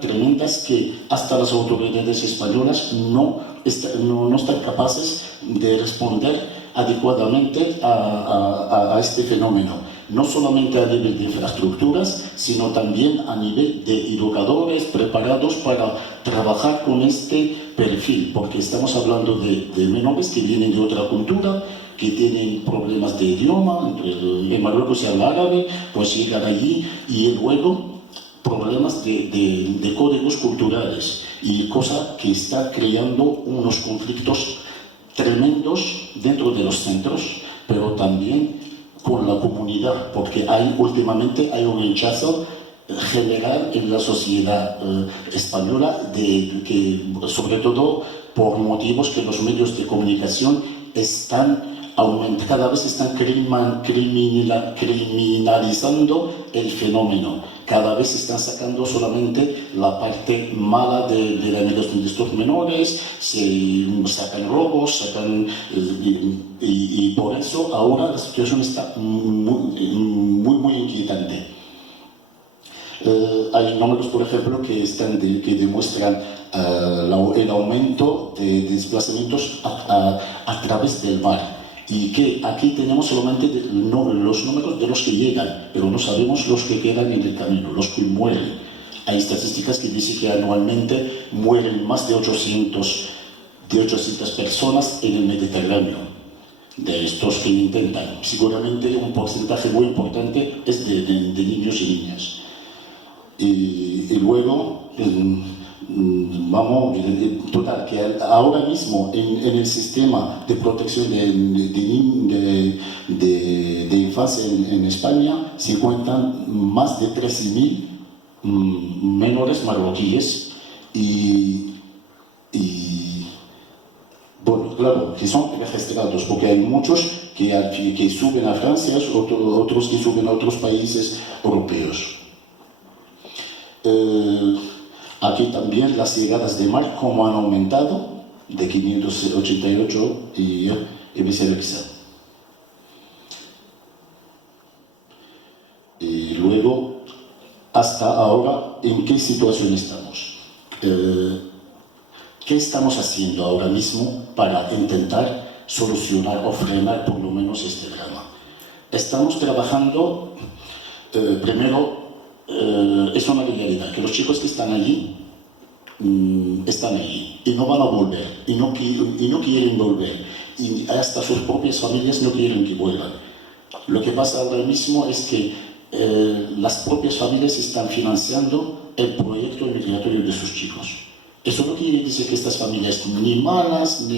tremendas que hasta las autoridades españolas no están capaces de responder adecuadamente a este fenómeno. No solamente a nivel de infraestructuras, sino también a nivel de educadores preparados para trabajar con este perfil, porque estamos hablando de menores que vienen de otra cultura, que tienen problemas de idioma, en Marruecos se habla árabe, pues llegan allí y luego problemas de códigos culturales, y cosa que está creando unos conflictos tremendos dentro de los centros, pero también con la comunidad, porque últimamente hay un rechazo general en la sociedad española, sobre todo por motivos que los medios de comunicación cada vez están criminalizando el fenómeno. Cada vez están sacando solamente la parte mala de estos menores, se sacan robos, y por eso ahora la situación está muy inquietante. Hay números, por ejemplo, que demuestran el aumento de desplazamientos a través del mar. Y que aquí tenemos solamente los números de los que llegan, pero no sabemos los que quedan en el camino, los que mueren. Hay estadísticas que dicen que anualmente mueren más de 800 personas en el Mediterráneo, de estos que intentan. Seguramente un porcentaje muy importante es de niños y niñas. Y luego, total, que ahora mismo en el sistema de protección de infancia en España se encuentran más de 13.000 menores marroquíes y bueno, claro, que son registrados, porque hay muchos que suben a Francia, otros que suben a otros países europeos. Aquí también las llegadas de mar, como han aumentado, de 588 y viceversa. Y luego, hasta ahora, ¿en qué situación estamos? ¿Qué estamos haciendo ahora mismo para intentar solucionar o frenar por lo menos este drama? Estamos trabajando, primero, es una realidad que los chicos que están allí y no van a volver y no quieren volver, y hasta sus propias familias no quieren que vuelvan. Lo que pasa ahora mismo es que las propias familias están financiando el proyecto migratorio de sus chicos. Eso no quiere decir que estas familias ni malas,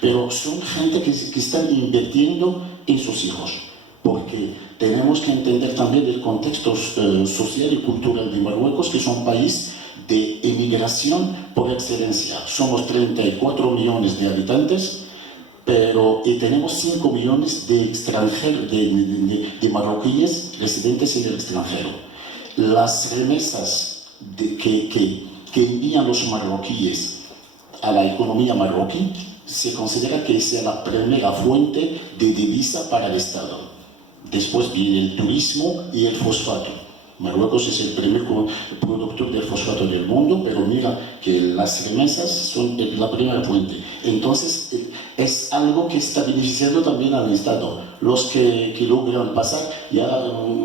pero son gente que están invirtiendo en sus hijos, porque tenemos que entender también el contexto social y cultural de Marruecos, que es un país de emigración por excelencia. Somos 34 millones de habitantes, y tenemos 5 millones de extranjeros, de marroquíes residentes en el extranjero. Las remesas que envían los marroquíes a la economía marroquí se considera que sea la primera fuente de divisa para el Estado. Después viene el turismo y el fosfato. Marruecos es el primer productor del fosfato del mundo, pero mira que las remesas son la primera fuente. Entonces es algo que está beneficiando también al Estado. Los que logran pasar ya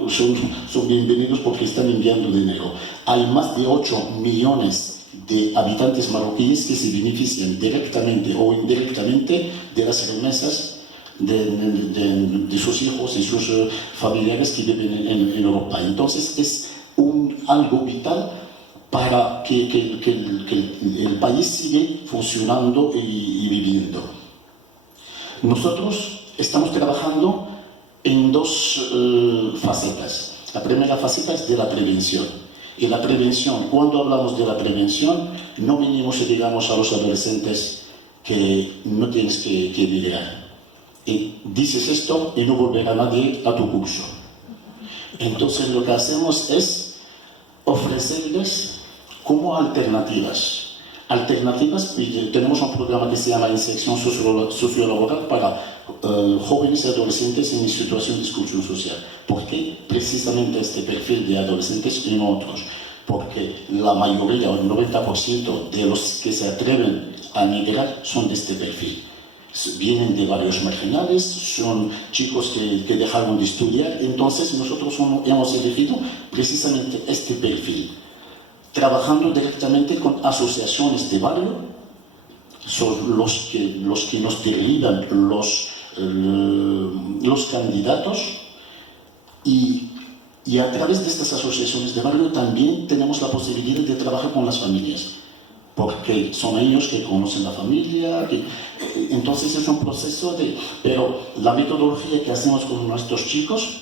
son bienvenidos porque están enviando dinero. Hay más de 8 millones de habitantes marroquíes que se benefician directamente o indirectamente de las remesas de sus hijos y sus familiares que viven en Europa. Entonces es algo vital para que el país siga funcionando y viviendo. Nosotros estamos trabajando en dos facetas. La primera faceta es de la prevención. Y la prevención, cuando hablamos de la prevención, no venimos y digamos a los adolescentes que no tienes que emigrar. Y dices esto y no volverá nadie a tu curso. Entonces lo que hacemos es ofrecerles como alternativas. Tenemos un programa que se llama Inserción Sociolaboral para jóvenes y adolescentes en situación de exclusión social. ¿Por qué precisamente este perfil de adolescentes y no otros? Porque la mayoría, o el 90% de los que se atreven a migrar son de este perfil. Vienen de barrios marginales, son chicos que dejaron de estudiar, entonces nosotros hemos elegido precisamente este perfil, trabajando directamente con asociaciones de barrio, son los que nos derivan los candidatos, y a través de estas asociaciones de barrio también tenemos la posibilidad de trabajar con las familias, porque son ellos que conocen la familia, entonces es un proceso pero la metodología que hacemos con nuestros chicos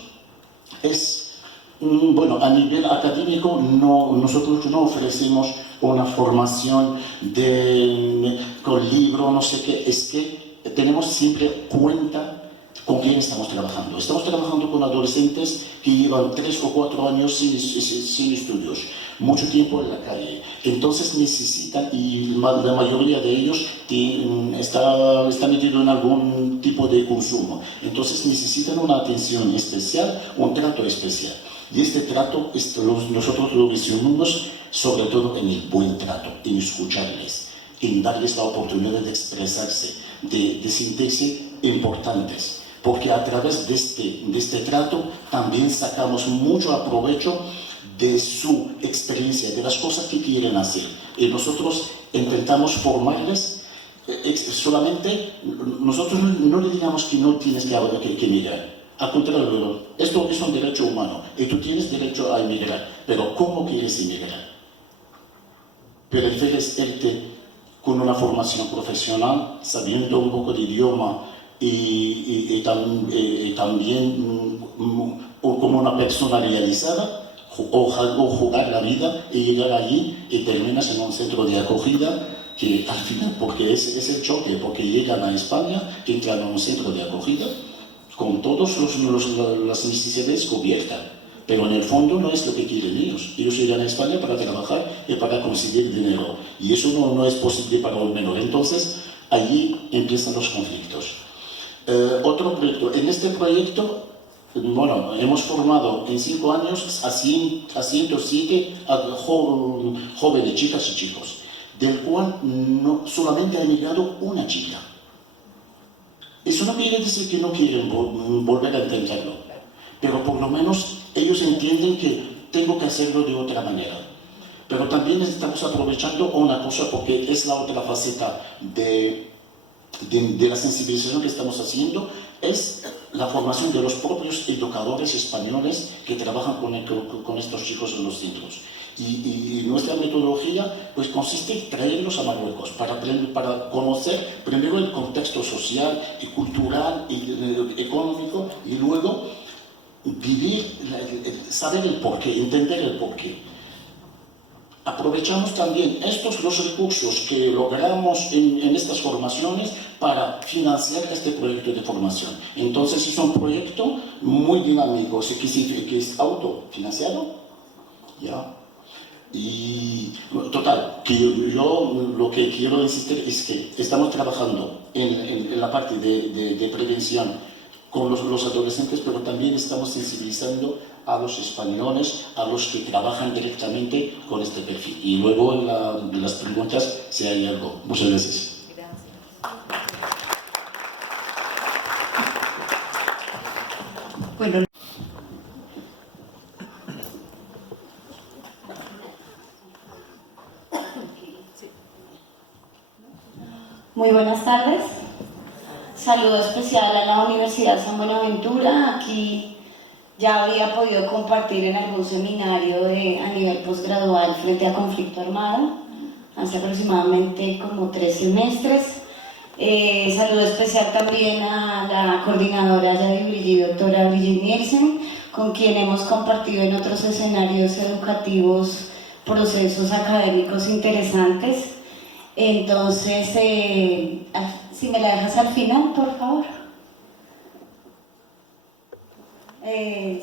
es, bueno, a nivel académico nosotros no ofrecemos una formación con libro, no sé qué, es que tenemos siempre cuenta con quién estamos trabajando. Estamos trabajando con adolescentes que llevan 3 o 4 años sin estudios, mucho tiempo en la calle. Entonces necesitan, y la mayoría de ellos está metido en algún tipo de consumo. Entonces necesitan una atención especial, un trato especial. Y este trato nosotros lo resumimos sobre todo en el buen trato, en escucharles, en darles la oportunidad de expresarse, de sentirse importantes. Porque a través de este trato también sacamos mucho aprovecho de su experiencia, de las cosas que quieren hacer. Y nosotros intentamos formarles solamente, nosotros no le digamos que no tienes que emigrar. Al contrario, esto es un derecho humano y tú tienes derecho a emigrar, pero ¿cómo quieres emigrar? ¿Prefieres irte con una formación profesional, sabiendo un poco de idioma, y también como una persona realizada, o jugar la vida y llegar allí y terminas en un centro de acogida que al final, porque es el choque, porque llegan a España, entran a un centro de acogida con todas las necesidades cubiertas, pero en el fondo no es lo que quieren ellos. Ellos llegan a España para trabajar y para conseguir dinero, y eso no es posible para un menor. Entonces allí empiezan los conflictos. Otro proyecto. En este proyecto, bueno, hemos formado en 5 años a 107 jóvenes, chicas y chicos, del cual solamente ha emigrado una chica. Eso no quiere decir que no quieren volver a intentarlo, pero por lo menos ellos entienden que tengo que hacerlo de otra manera. Pero también estamos aprovechando una cosa, porque es la otra faceta de la sensibilización que estamos haciendo, es la formación de los propios educadores españoles que trabajan con estos chicos en los centros. Y nuestra metodología pues consiste en traerlos a Marruecos para conocer primero el contexto social y cultural y económico, y luego saber el porqué, entender el porqué. Aprovechamos también los recursos que logramos en estas formaciones para financiar este proyecto de formación. Entonces es un proyecto muy dinámico, que es autofinanciado, ¿ya? Y total, que yo lo que quiero insistir es que estamos trabajando en la parte de prevención con los adolescentes, pero también estamos sensibilizando a los españoles, a los que trabajan directamente con este perfil. Y luego en las preguntas, si hay algo. Muchas gracias. Bueno, muy buenas tardes. Saludo especial a la Universidad San Buenaventura. Aquí ya había podido compartir en algún seminario a nivel postgradual frente a conflicto armado, hace aproximadamente como 3 semestres. Saludo especial también a la coordinadora Yadi Brigitte, doctora Brigitte Nielsen, con quien hemos compartido en otros escenarios educativos procesos académicos interesantes. Entonces, si me la dejas al final, por favor.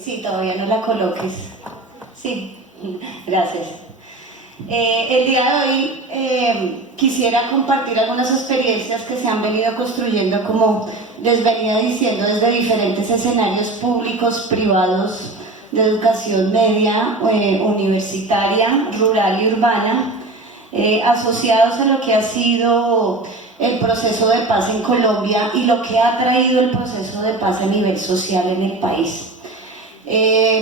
Sí, todavía no la coloques. Sí, gracias. El día de hoy quisiera compartir algunas experiencias que se han venido construyendo, como les venía diciendo, desde diferentes escenarios públicos, privados, de educación media, universitaria, rural y urbana, asociados a lo que ha sido el proceso de paz en Colombia y lo que ha traído el proceso de paz a nivel social en el país.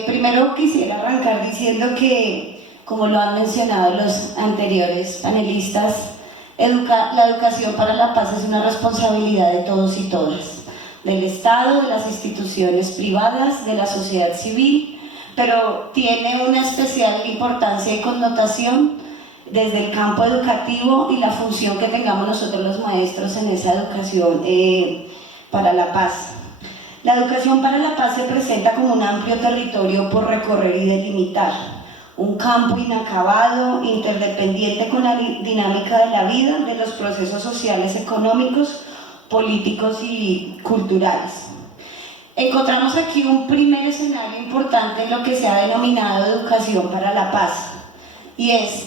Primero quisiera arrancar diciendo que, como lo han mencionado los anteriores panelistas, la educación para la paz es una responsabilidad de todos y todas, del Estado, de las instituciones privadas, de la sociedad civil, pero tiene una especial importancia y connotación desde el campo educativo y la función que tengamos nosotros los maestros en esa educación para la paz. La educación para la paz se presenta como un amplio territorio por recorrer y delimitar, un campo inacabado, interdependiente con la dinámica de la vida, de los procesos sociales, económicos, políticos y culturales. Encontramos aquí un primer escenario importante en lo que se ha denominado educación para la paz, y es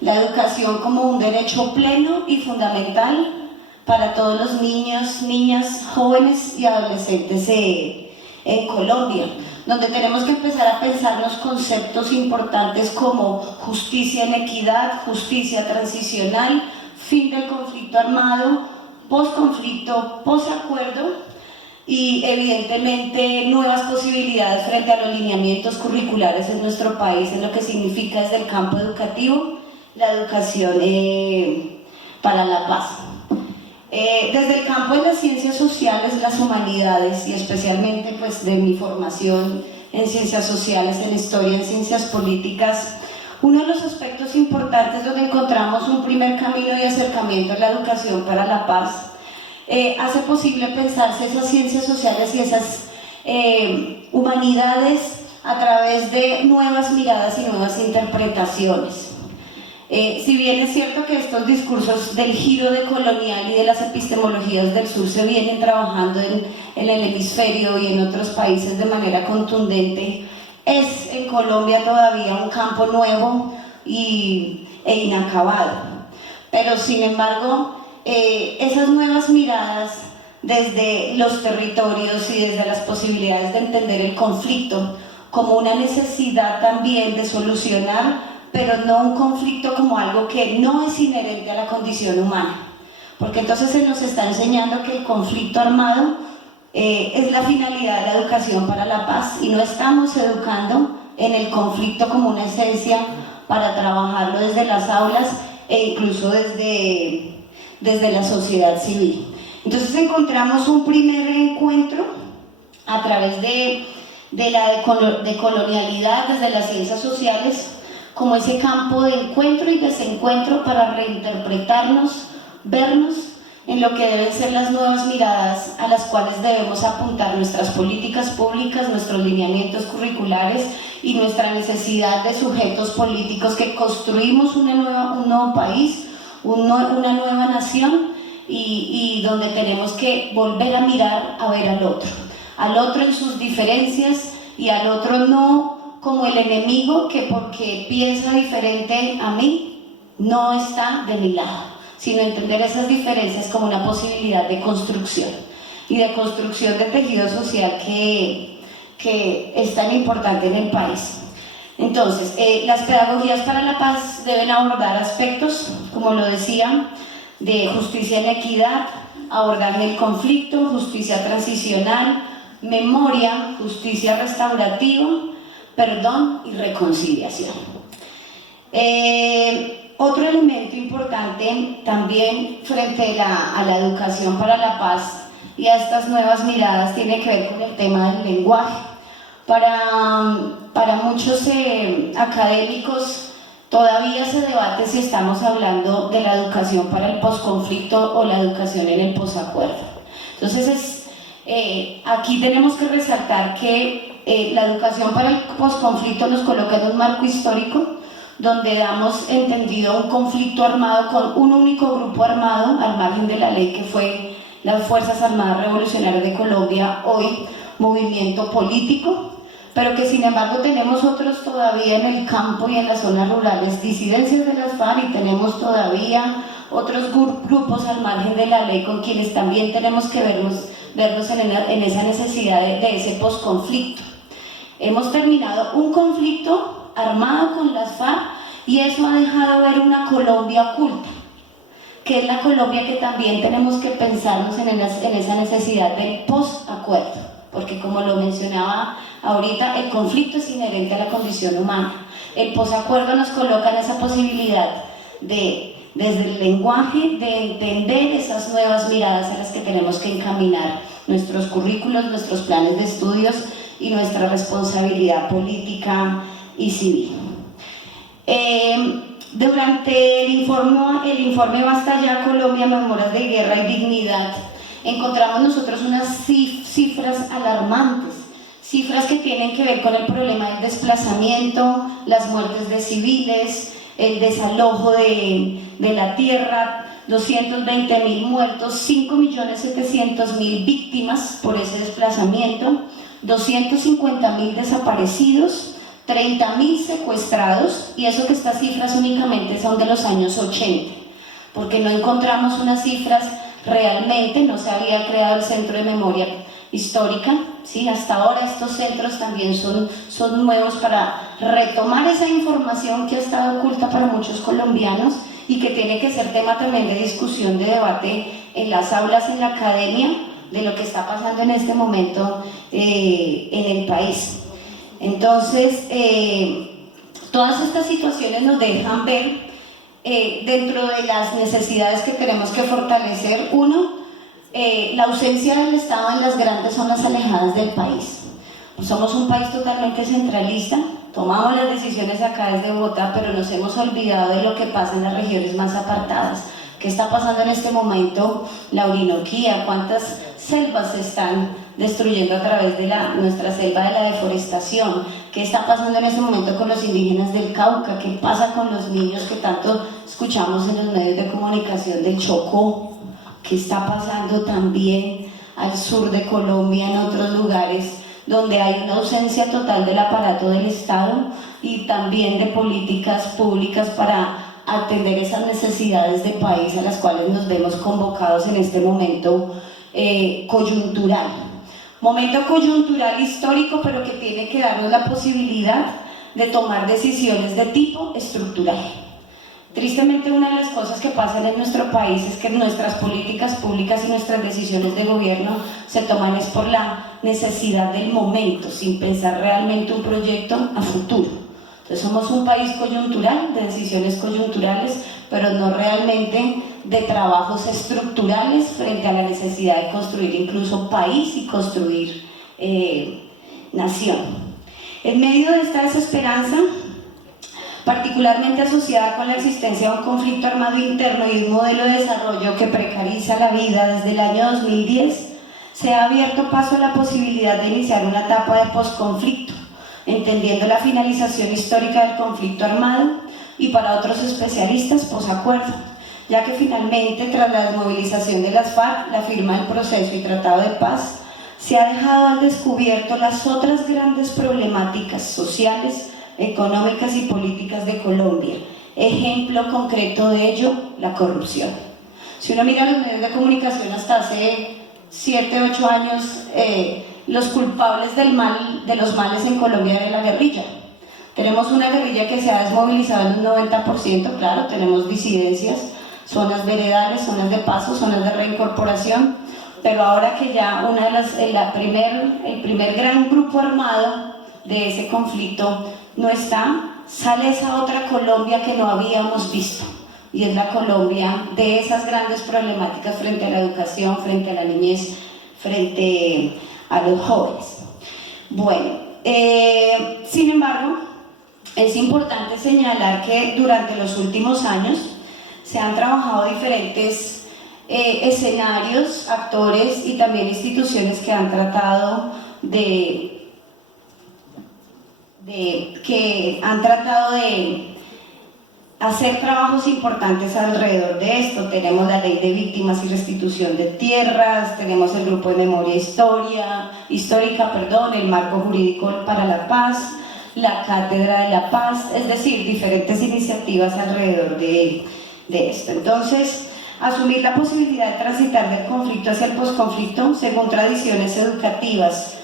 la educación como un derecho pleno y fundamental para todos los niños, niñas, jóvenes y adolescentes en Colombia, donde tenemos que empezar a pensarnos conceptos importantes como justicia en equidad, justicia transicional, fin del conflicto armado, posconflicto, posacuerdo y evidentemente nuevas posibilidades frente a los lineamientos curriculares en nuestro país, en lo que significa desde el campo educativo la educación para la paz. Desde el campo de las ciencias sociales, las humanidades y especialmente pues de mi formación en ciencias sociales, en historia, en ciencias políticas, uno de los aspectos importantes donde encontramos un primer camino de acercamiento a la educación para la paz hace posible pensarse esas ciencias sociales y esas humanidades a través de nuevas miradas y nuevas interpretaciones. Si bien es cierto que estos discursos del giro decolonial y de las epistemologías del sur se vienen trabajando en el hemisferio y en otros países de manera contundente, es en Colombia todavía un campo nuevo e inacabado. Pero sin embargo, esas nuevas miradas desde los territorios y desde las posibilidades de entender el conflicto como una necesidad también de solucionar, pero no un conflicto como algo que no es inherente a la condición humana, porque entonces se nos está enseñando que el conflicto armado es la finalidad de la educación para la paz y no estamos educando en el conflicto como una esencia para trabajarlo desde las aulas e incluso desde la sociedad civil. Entonces encontramos un primer encuentro a través de la decolonialidad desde las ciencias sociales como ese campo de encuentro y desencuentro para reinterpretarnos, vernos en lo que deben ser las nuevas miradas a las cuales debemos apuntar nuestras políticas públicas, nuestros lineamientos curriculares y nuestra necesidad de sujetos políticos que construimos un nuevo país, una nueva nación y donde tenemos que volver a mirar a ver al otro en sus diferencias y al otro no como el enemigo que porque piensa diferente a mí no está de mi lado, sino entender esas diferencias como una posibilidad de construcción y de construcción de tejido social que es tan importante en el país. Entonces, las pedagogías para la paz deben abordar aspectos, como lo decía, de justicia en equidad, abordaje del conflicto, justicia transicional, memoria, justicia restaurativa, perdón y reconciliación. Otro elemento importante también frente a la educación para la paz y a estas nuevas miradas tiene que ver con el tema del lenguaje. Para muchos académicos todavía se debate si estamos hablando de la educación para el posconflicto o la educación en el posacuerdo. Entonces aquí tenemos que resaltar que la educación para el posconflicto nos coloca en un marco histórico donde damos entendido un conflicto armado con un único grupo armado al margen de la ley, que fue las Fuerzas Armadas Revolucionarias de Colombia, hoy movimiento político, pero que sin embargo tenemos otros todavía en el campo y en las zonas rurales, disidencias de las FARC, y tenemos todavía otros grupos al margen de la ley con quienes también tenemos que vernos en esa necesidad de ese posconflicto. Hemos terminado un conflicto armado con las FARC y eso ha dejado ver una Colombia oculta, que es la Colombia que también tenemos que pensarnos en esa necesidad del post-acuerdo, porque como lo mencionaba ahorita, el conflicto es inherente a la condición humana. El posacuerdo nos coloca en esa posibilidad de, desde el lenguaje, de entender esas nuevas miradas a las que tenemos que encaminar nuestros currículos, nuestros planes de estudios y nuestra responsabilidad política y civil. Durante el informe Basta Ya, Colombia, Memorias de Guerra y Dignidad, encontramos nosotros unas cifras alarmantes, cifras que tienen que ver con el problema del desplazamiento, las muertes de civiles, el desalojo de la tierra, 220.000 muertos, 5.700.000 víctimas por ese desplazamiento, 250.000 desaparecidos, 30.000 secuestrados, y eso que estas cifras únicamente son de los años 80, porque no encontramos unas cifras realmente, no se había creado el Centro de Memoria Histórica, ¿sí? Hasta ahora estos centros también son nuevos para retomar esa información que ha estado oculta para muchos colombianos y que tiene que ser tema también de discusión, de debate en las aulas, en la academia, de lo que está pasando en este momento en el país. Entonces, todas estas situaciones nos dejan ver dentro de las necesidades que tenemos que fortalecer, uno, la ausencia del Estado en las grandes zonas alejadas del país. Pues somos un país totalmente centralista, tomamos las decisiones acá desde Bogotá, pero nos hemos olvidado de lo que pasa en las regiones más apartadas. ¿Qué está pasando en este momento? La Orinoquía, cuántas selvas se están destruyendo a través de nuestra selva, de la deforestación. ¿Qué está pasando en este momento con los indígenas del Cauca? ¿Qué pasa con los niños que tanto escuchamos en los medios de comunicación del Chocó? ¿Qué está pasando también al sur de Colombia, en otros lugares donde hay una ausencia total del aparato del Estado y también de políticas públicas para atender esas necesidades de país a las cuales nos vemos convocados en este momento coyuntural? Momento coyuntural histórico, pero que tiene que darnos la posibilidad de tomar decisiones de tipo estructural. Tristemente, una de las cosas que pasan en nuestro país es que nuestras políticas públicas y nuestras decisiones de gobierno se toman es por la necesidad del momento, sin pensar realmente un proyecto a futuro. Entonces somos un país coyuntural, de decisiones coyunturales, pero no realmente de trabajos estructurales frente a la necesidad de construir incluso país y construir nación. En medio de esta desesperanza, particularmente asociada con la existencia de un conflicto armado interno y un modelo de desarrollo que precariza la vida desde el año 2010, se ha abierto paso a la posibilidad de iniciar una etapa de posconflicto, entendiendo la finalización histórica del conflicto armado y, para otros especialistas, posacuerdo, ya que finalmente, tras la desmovilización de las FARC, la firma del proceso y tratado de paz, se ha dejado al descubierto las otras grandes problemáticas sociales, económicas y políticas de Colombia. Ejemplo concreto de ello, la corrupción. Si uno mira los medios de comunicación hasta hace 7, 8 años, los culpables de los males en Colombia era la guerrilla. Tenemos una guerrilla que se ha desmovilizado en un 90%, claro, tenemos disidencias, zonas veredales, zonas de paso, zonas de reincorporación, pero ahora que ya el primer gran grupo armado de ese conflicto no está, sale esa otra Colombia que no habíamos visto, y es la Colombia de esas grandes problemáticas frente a la educación, frente a la niñez, frente a los jóvenes. Bueno, sin embargo, es importante señalar que durante los últimos años se han trabajado diferentes escenarios, actores y también instituciones que han tratado de que han tratado de hacer trabajos importantes alrededor de esto. Tenemos la Ley de Víctimas y Restitución de Tierras, tenemos el Grupo de Memoria Histórica, el Marco Jurídico para la Paz, la Cátedra de la Paz, es decir, diferentes iniciativas alrededor de esto. Entonces, asumir la posibilidad de transitar del conflicto hacia el posconflicto, según tradiciones educativas,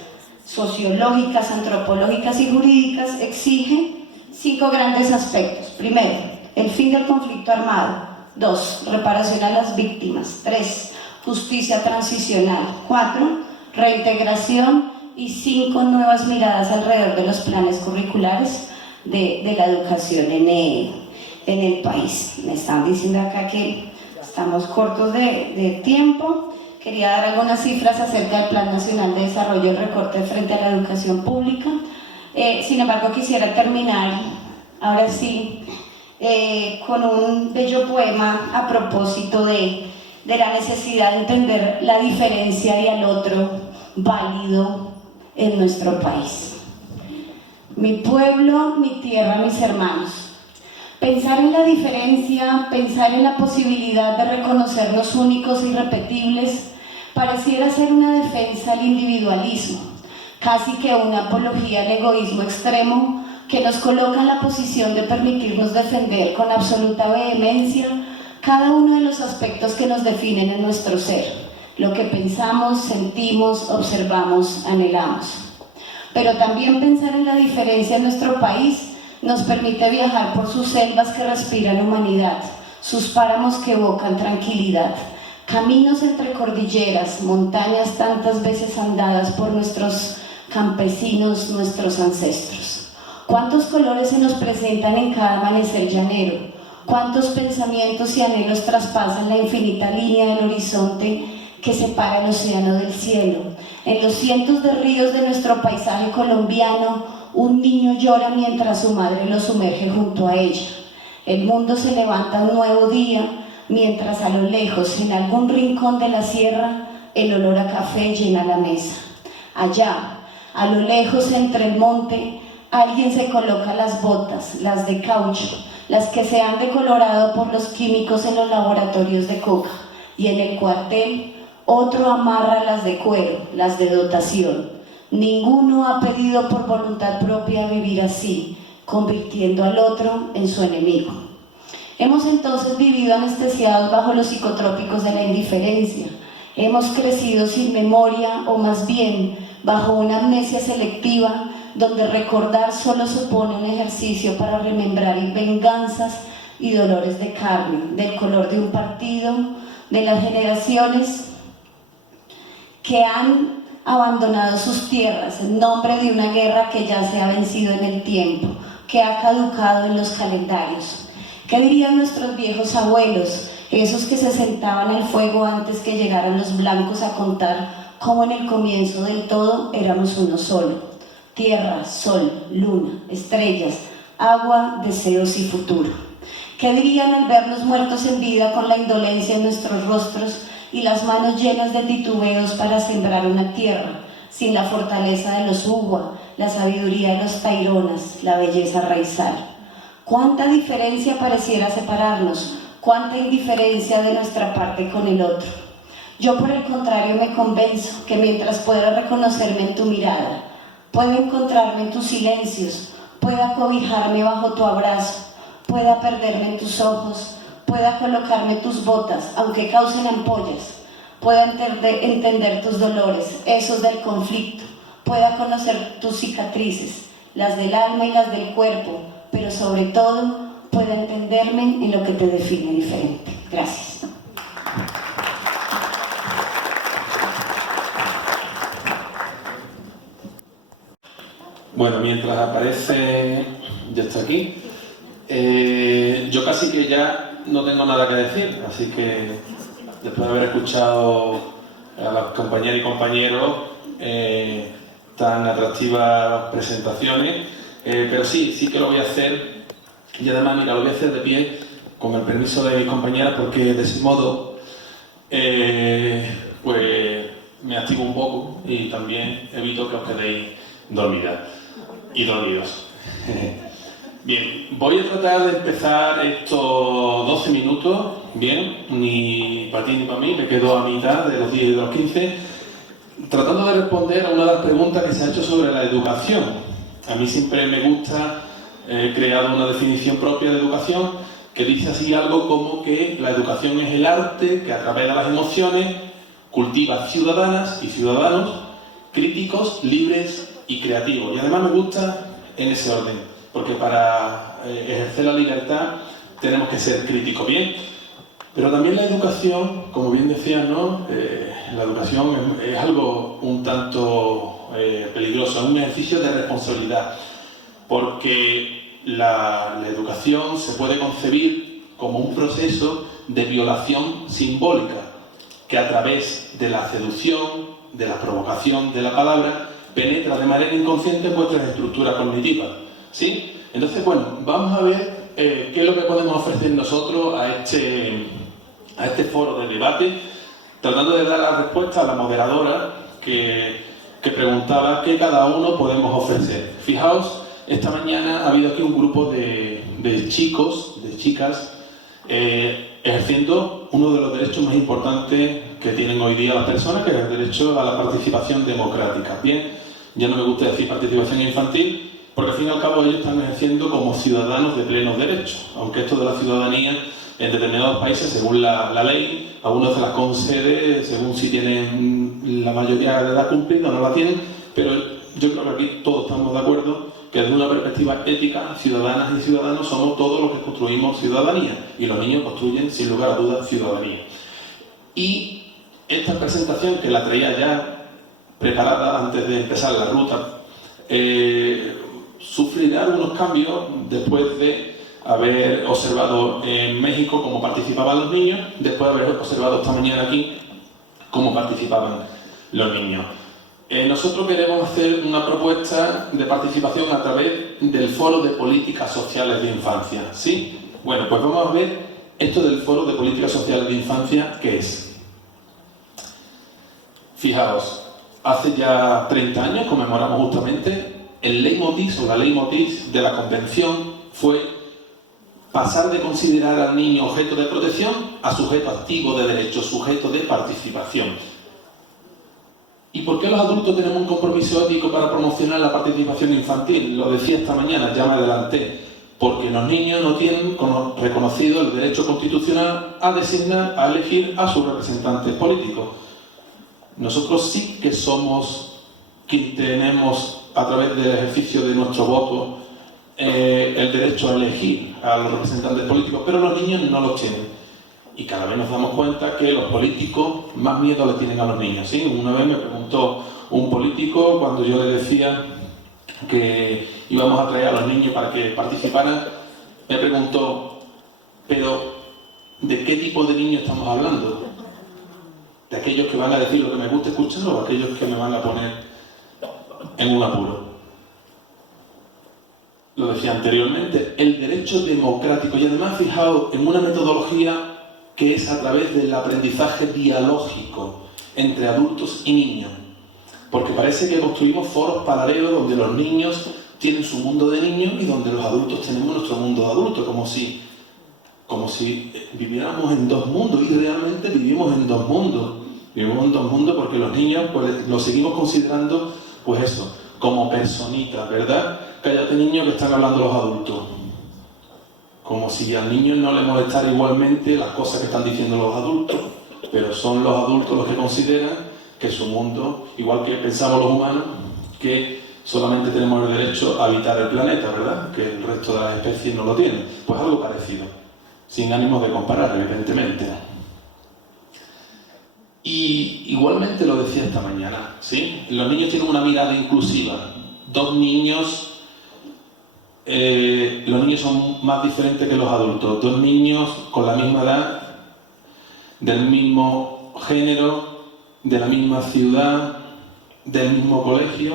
sociológicas, antropológicas y jurídicas, exige 5 grandes aspectos. Primero, el fin del conflicto armado. 2, reparación a las víctimas. 3, justicia transicional. 4, reintegración. Y 5, nuevas miradas alrededor de los planes curriculares de la educación en el país. Me están diciendo acá que estamos cortos de tiempo. Quería dar algunas cifras acerca del Plan Nacional de Desarrollo y el recorte frente a la educación pública. Sin embargo, quisiera terminar, ahora sí, con un bello poema a propósito de la necesidad de entender la diferencia y al otro válido en nuestro país. Mi pueblo, mi tierra, mis hermanos. Pensar en la diferencia, pensar en la posibilidad de reconocernos únicos e irrepetibles, pareciera ser una defensa al individualismo, casi que una apología al egoísmo extremo que nos coloca en la posición de permitirnos defender con absoluta vehemencia cada uno de los aspectos que nos definen en nuestro ser, lo que pensamos, sentimos, observamos, anhelamos. Pero también pensar en la diferencia en nuestro país nos permite viajar por sus selvas que respiran humanidad, sus páramos que evocan tranquilidad, caminos entre cordilleras, montañas tantas veces andadas por nuestros campesinos, nuestros ancestros. ¿Cuántos colores se nos presentan en cada amanecer llanero? ¿Cuántos pensamientos y anhelos traspasan la infinita línea del horizonte que separa el océano del cielo? En los cientos de ríos de nuestro paisaje colombiano, un niño llora mientras su madre lo sumerge junto a ella. El mundo se levanta un nuevo día, mientras a lo lejos, en algún rincón de la sierra, el olor a café llena la mesa. Allá, a lo lejos entre el monte, alguien se coloca las botas, las de caucho, las que se han decolorado por los químicos en los laboratorios de coca, y en el cuartel otro amarra las de cuero, las de dotación. Ninguno ha pedido por voluntad propia vivir así, convirtiendo al otro en su enemigo. Hemos entonces vivido anestesiados bajo los psicotrópicos de la indiferencia. Hemos crecido sin memoria, o más bien bajo una amnesia selectiva, donde recordar solo supone un ejercicio para remembrar venganzas y dolores de carne, del color de un partido, de las generaciones que han abandonado sus tierras en nombre de una guerra que ya se ha vencido en el tiempo, que ha caducado en los calendarios. ¿Qué dirían nuestros viejos abuelos, esos que se sentaban al fuego antes que llegaran los blancos a contar cómo en el comienzo del todo éramos uno solo? Tierra, sol, luna, estrellas, agua, deseos y futuro. ¿Qué dirían al vernos muertos en vida con la indolencia en nuestros rostros y las manos llenas de titubeos para sembrar una tierra, sin la fortaleza de los Uwa, la sabiduría de los Taironas, la belleza raizal? ¿Cuánta diferencia pareciera separarnos? ¿Cuánta indiferencia de nuestra parte con el otro? Yo, por el contrario, me convenzo que mientras pueda reconocerme en tu mirada, pueda encontrarme en tus silencios, pueda cobijarme bajo tu abrazo, pueda perderme en tus ojos, pueda colocarme tus botas, aunque causen ampollas, pueda entender tus dolores, esos del conflicto, pueda conocer tus cicatrices, las del alma y las del cuerpo, pero sobre todo pueda entenderme en lo que te define diferente. Gracias. Bueno, mientras aparece, ya está aquí. Yo casi que ya no tengo nada que decir, así que después de haber escuchado a las compañeras y compañeros tan atractivas presentaciones, pero sí que lo voy a hacer, y además, mira, lo voy a hacer de pie, con el permiso de mis compañeras, porque de ese modo pues me activo un poco y también evito que os quedéis dormidas y dormidos. Bien, voy a tratar de empezar estos 12 minutos, bien, ni para ti ni para mí, me quedo a mitad de los 10 y de los 15, tratando de responder a una de las preguntas que se ha hecho sobre la educación. A mí siempre me gusta, he creado una definición propia de educación que dice así algo como que la educación es el arte que a través de las emociones cultiva ciudadanas y ciudadanos críticos, libres y creativos. Y además me gusta en ese orden, porque para ejercer la libertad tenemos que ser críticos, ¿bien? Pero también la educación, como bien decía, ¿no? La educación es algo un tanto peligroso, es un ejercicio de responsabilidad, porque la educación se puede concebir como un proceso de violación simbólica, que a través de la seducción, de la provocación de la palabra, penetra de manera inconsciente en vuestras estructuras cognitivas, ¿sí? Entonces, bueno, vamos a ver qué es lo que podemos ofrecer nosotros a este foro de debate, tratando de dar la respuesta a la moderadora que preguntaba qué cada uno podemos ofrecer. Fijaos, esta mañana ha habido aquí un grupo de chicos, de chicas, ejerciendo uno de los derechos más importantes que tienen hoy día las personas, que es el derecho a la participación democrática. Bien, ya no me gusta decir participación infantil, porque al fin y al cabo ellos están ejerciendo como ciudadanos de plenos derechos, aunque esto de la ciudadanía en determinados países, según la ley, a uno se las concede según si tienen la mayoría de edad cumplida o no la tienen, pero yo creo que aquí todos estamos de acuerdo que desde una perspectiva ética, ciudadanas y ciudadanos somos todos los que construimos ciudadanía, y los niños construyen sin lugar a dudas ciudadanía. Y esta presentación, que la traía ya preparada antes de empezar la ruta, sufrirá algunos cambios después de haber observado en México cómo participaban los niños, después de haber observado esta mañana aquí cómo participaban los niños. Nosotros queremos hacer una propuesta de participación a través del Foro de Políticas Sociales de Infancia, ¿sí? Bueno, pues vamos a ver esto del Foro de Políticas Sociales de Infancia, ¿qué es? Fijaos, hace ya 30 años conmemoramos justamente el leitmotiv o la leitmotiv de la Convención fue pasar de considerar al niño objeto de protección a sujeto activo de derechos, sujeto de participación. ¿Y por qué los adultos tenemos un compromiso ético para promocionar la participación infantil? Lo decía esta mañana, ya me adelanté. Porque los niños no tienen reconocido el derecho constitucional a designar, a elegir a sus representantes políticos. Nosotros sí que somos quien tenemos, a través del ejercicio de nuestro voto, el derecho a elegir a los representantes políticos, pero los niños no los tienen. Y cada vez nos damos cuenta que los políticos más miedo le tienen a los niños, ¿sí? Una vez me preguntó un político, cuando yo le decía que íbamos a traer a los niños para que participaran, me preguntó, pero ¿de qué tipo de niños estamos hablando? ¿De aquellos que van a decir lo que me gusta escuchar o aquellos que me van a poner en un apuro? Lo decía anteriormente, el derecho democrático, y además fijaos en una metodología que es a través del aprendizaje dialógico entre adultos y niños. Porque parece que construimos foros paralelos donde los niños tienen su mundo de niños y donde los adultos tenemos nuestro mundo de adultos, como si viviéramos en dos mundos, y realmente vivimos en dos mundos. Vivimos en dos mundos porque los niños pues, los seguimos considerando, pues eso, como personitas, ¿verdad? Cállate niño que están hablando los adultos. Como si al niño no le molestara igualmente las cosas que están diciendo los adultos, pero son los adultos los que consideran que su mundo, igual que pensamos los humanos, que solamente tenemos el derecho a habitar el planeta, ¿verdad? Que el resto de las especies no lo tienen. Pues algo parecido, sin ánimo de comparar, evidentemente. Y igualmente lo decía esta mañana, ¿sí? Los niños tienen una mirada inclusiva. Los niños son más diferentes que los adultos. Dos niños con la misma edad, del mismo género, de la misma ciudad, del mismo colegio,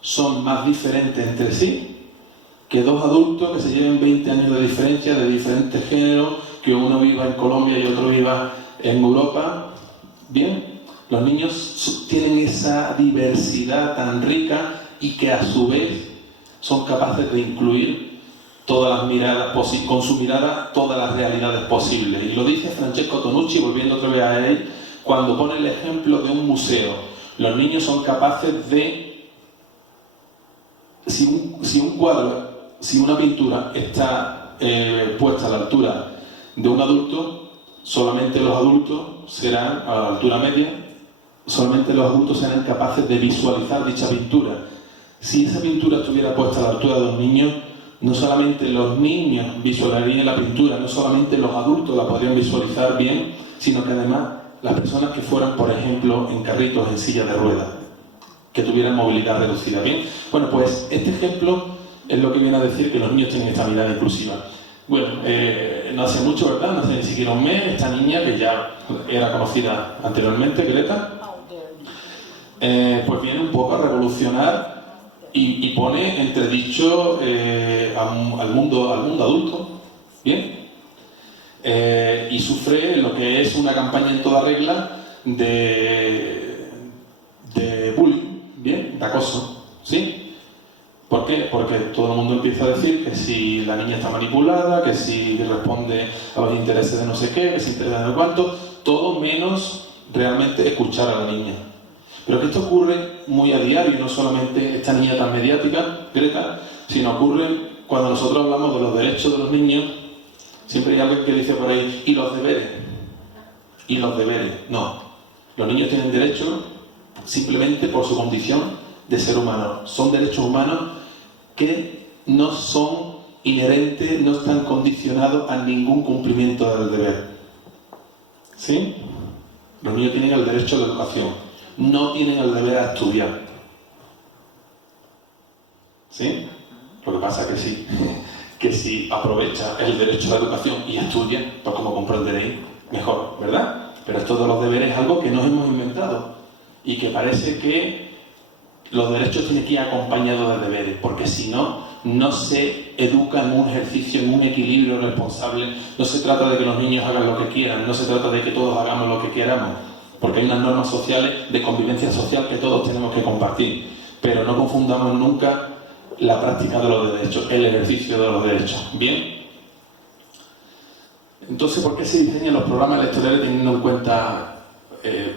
son más diferentes entre sí que dos adultos que se lleven 20 años de diferencia, de diferentes géneros, que uno viva en Colombia y otro viva en Europa. Bien, los niños tienen esa diversidad tan rica y que a su vez son capaces de incluir todas las miradas, con su mirada, todas las realidades posibles. Y lo dice Francesco Tonucci, volviendo otra vez a él, cuando pone el ejemplo de un museo. Los niños son capaces de, si un cuadro, si una pintura está puesta a la altura de un adulto, solamente los adultos serán, a la altura media, solamente los adultos serán capaces de visualizar dicha pintura. Si esa pintura estuviera puesta a la altura de un niño, no solamente los niños visualizarían la pintura, no solamente los adultos la podrían visualizar bien, sino que además las personas que fueran, por ejemplo, en carritos, en silla de ruedas, que tuvieran movilidad reducida. Bien, bueno, pues este ejemplo es lo que viene a decir que los niños tienen esta mirada inclusiva. Bueno, no hace mucho, ¿verdad? No hace ni siquiera un mes, esta niña, que ya era conocida anteriormente, Greta, pues viene un poco a revolucionar y pone entredicho al mundo adulto, ¿bien? Y sufre lo que es una campaña en toda regla de bullying, ¿bien? De acoso, ¿sí? ¿Por qué? Porque todo el mundo empieza a decir que si la niña está manipulada, que si responde a los intereses de no sé qué, que se interesa de no cuánto, todo menos realmente escuchar a la niña. Pero que esto ocurre muy a diario, no solamente esta niña tan mediática, Greta, sino ocurre cuando nosotros hablamos de los derechos de los niños. Siempre hay alguien que dice por ahí, ¿y los deberes? ¿Y los deberes? No. Los niños tienen derecho simplemente por su condición de ser humano. Son derechos humanos que no son inherentes, no están condicionados a ningún cumplimiento del deber. ¿Sí? Los niños tienen el derecho a la educación. No tienen el deber a estudiar. ¿Sí? Lo que pasa es que si aprovecha el derecho a la educación y estudia, pues como comprenderéis, mejor, ¿verdad? Pero esto de los deberes es algo que nos hemos inventado y que parece que los derechos tienen que ir acompañados de deberes, porque si no, no se educa en un ejercicio, en un equilibrio responsable. No se trata de que los niños hagan lo que quieran, no se trata de que todos hagamos lo que queramos, porque hay unas normas sociales de convivencia social que todos tenemos que compartir, pero no confundamos nunca la práctica de los derechos, el ejercicio de los derechos. ¿Bien? Entonces, ¿por qué se diseñan los programas electorales teniendo en cuenta,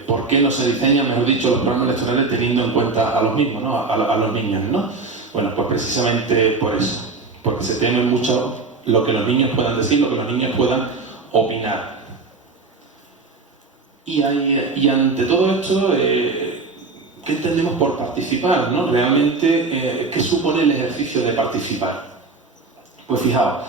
por qué no se diseñan, mejor dicho, los programas electorales teniendo en cuenta a los mismos, ¿no? a los niños, ¿no? Bueno, pues precisamente por eso, porque se teme mucho lo que los niños puedan decir, lo que los niños puedan opinar. Y ante todo esto, ¿qué entendemos por participar, ¿no? Realmente, ¿qué supone el ejercicio de participar? Pues fijaos,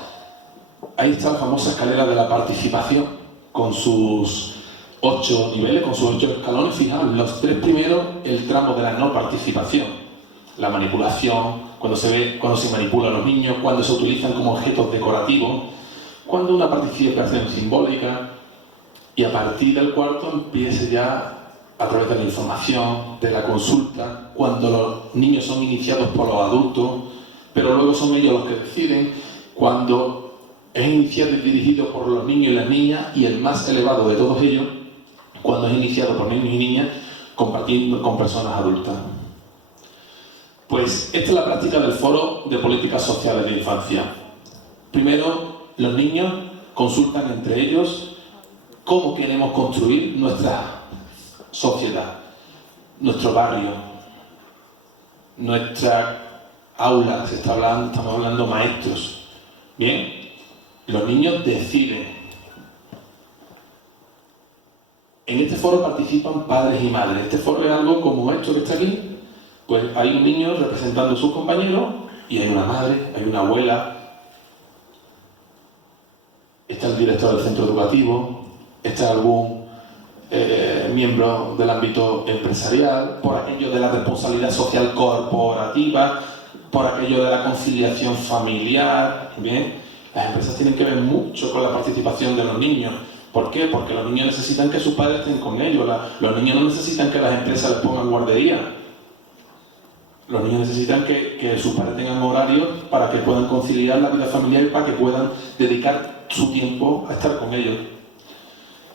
ahí está la famosa escalera de la participación, con sus 8 niveles, con sus 8 escalones. Fijaos, los 3 primeros, el tramo de la no participación, la manipulación, cuando se manipula a los niños, cuando se utilizan como objetos decorativos, cuando una participación simbólica, y a partir del 4 empieza ya a través de la información, de la consulta, cuando los niños son iniciados por los adultos, pero luego son ellos los que deciden, cuando es iniciado y dirigido por los niños y las niñas, y el más elevado de todos ellos, cuando es iniciado por niños y niñas, compartiendo con personas adultas. Pues esta es la práctica del Foro de Políticas Sociales de Infancia. Primero, los niños consultan entre ellos cómo queremos construir nuestra sociedad, nuestro barrio, nuestra aula. Estamos hablando maestros. Bien, los niños deciden. En este foro participan padres y madres. Este foro es algo como esto que está aquí. Pues hay un niño representando a sus compañeros y hay una madre, hay una abuela, está el director del centro educativo, está algún miembro del ámbito empresarial, por aquello de la responsabilidad social corporativa, por aquello de la conciliación familiar. Bien, las empresas tienen que ver mucho con la participación de los niños. ¿Por qué? Porque los niños necesitan que sus padres estén con ellos. Los niños no necesitan que las empresas les pongan guardería. Los niños necesitan que sus padres tengan horarios para que puedan conciliar la vida familiar y para que puedan dedicar su tiempo a estar con ellos.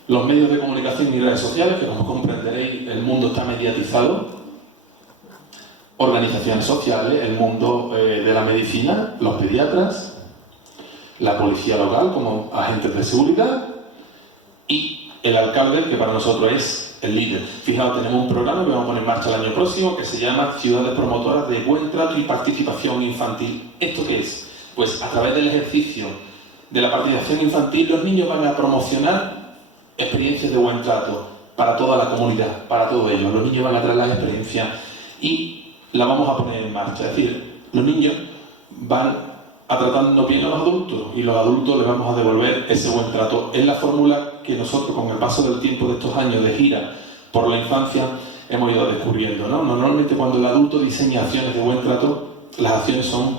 Los medios de comunicación y redes sociales, que como comprenderéis, el mundo está mediatizado. organizaciones sociales, el mundo de la medicina, los pediatras, la policía local como agentes de seguridad y el alcalde, que para nosotros es el líder. Fijaos, tenemos un programa que vamos a poner en marcha el año próximo que se llama Ciudades Promotoras de Buen Trato y Participación Infantil. ¿Esto qué es? Pues a través del ejercicio de la participación infantil los niños van a promocionar experiencias de buen trato para toda la comunidad, para todos ellos. Los niños van a traer las experiencias y la vamos a poner en marcha. Es decir, los niños van a tratarnos bien a los adultos y los adultos les vamos a devolver ese buen trato. Es la fórmula que nosotros, con el paso del tiempo de estos años de gira por la infancia, hemos ido descubriendo, ¿no? Normalmente cuando el adulto diseña acciones de buen trato, las acciones son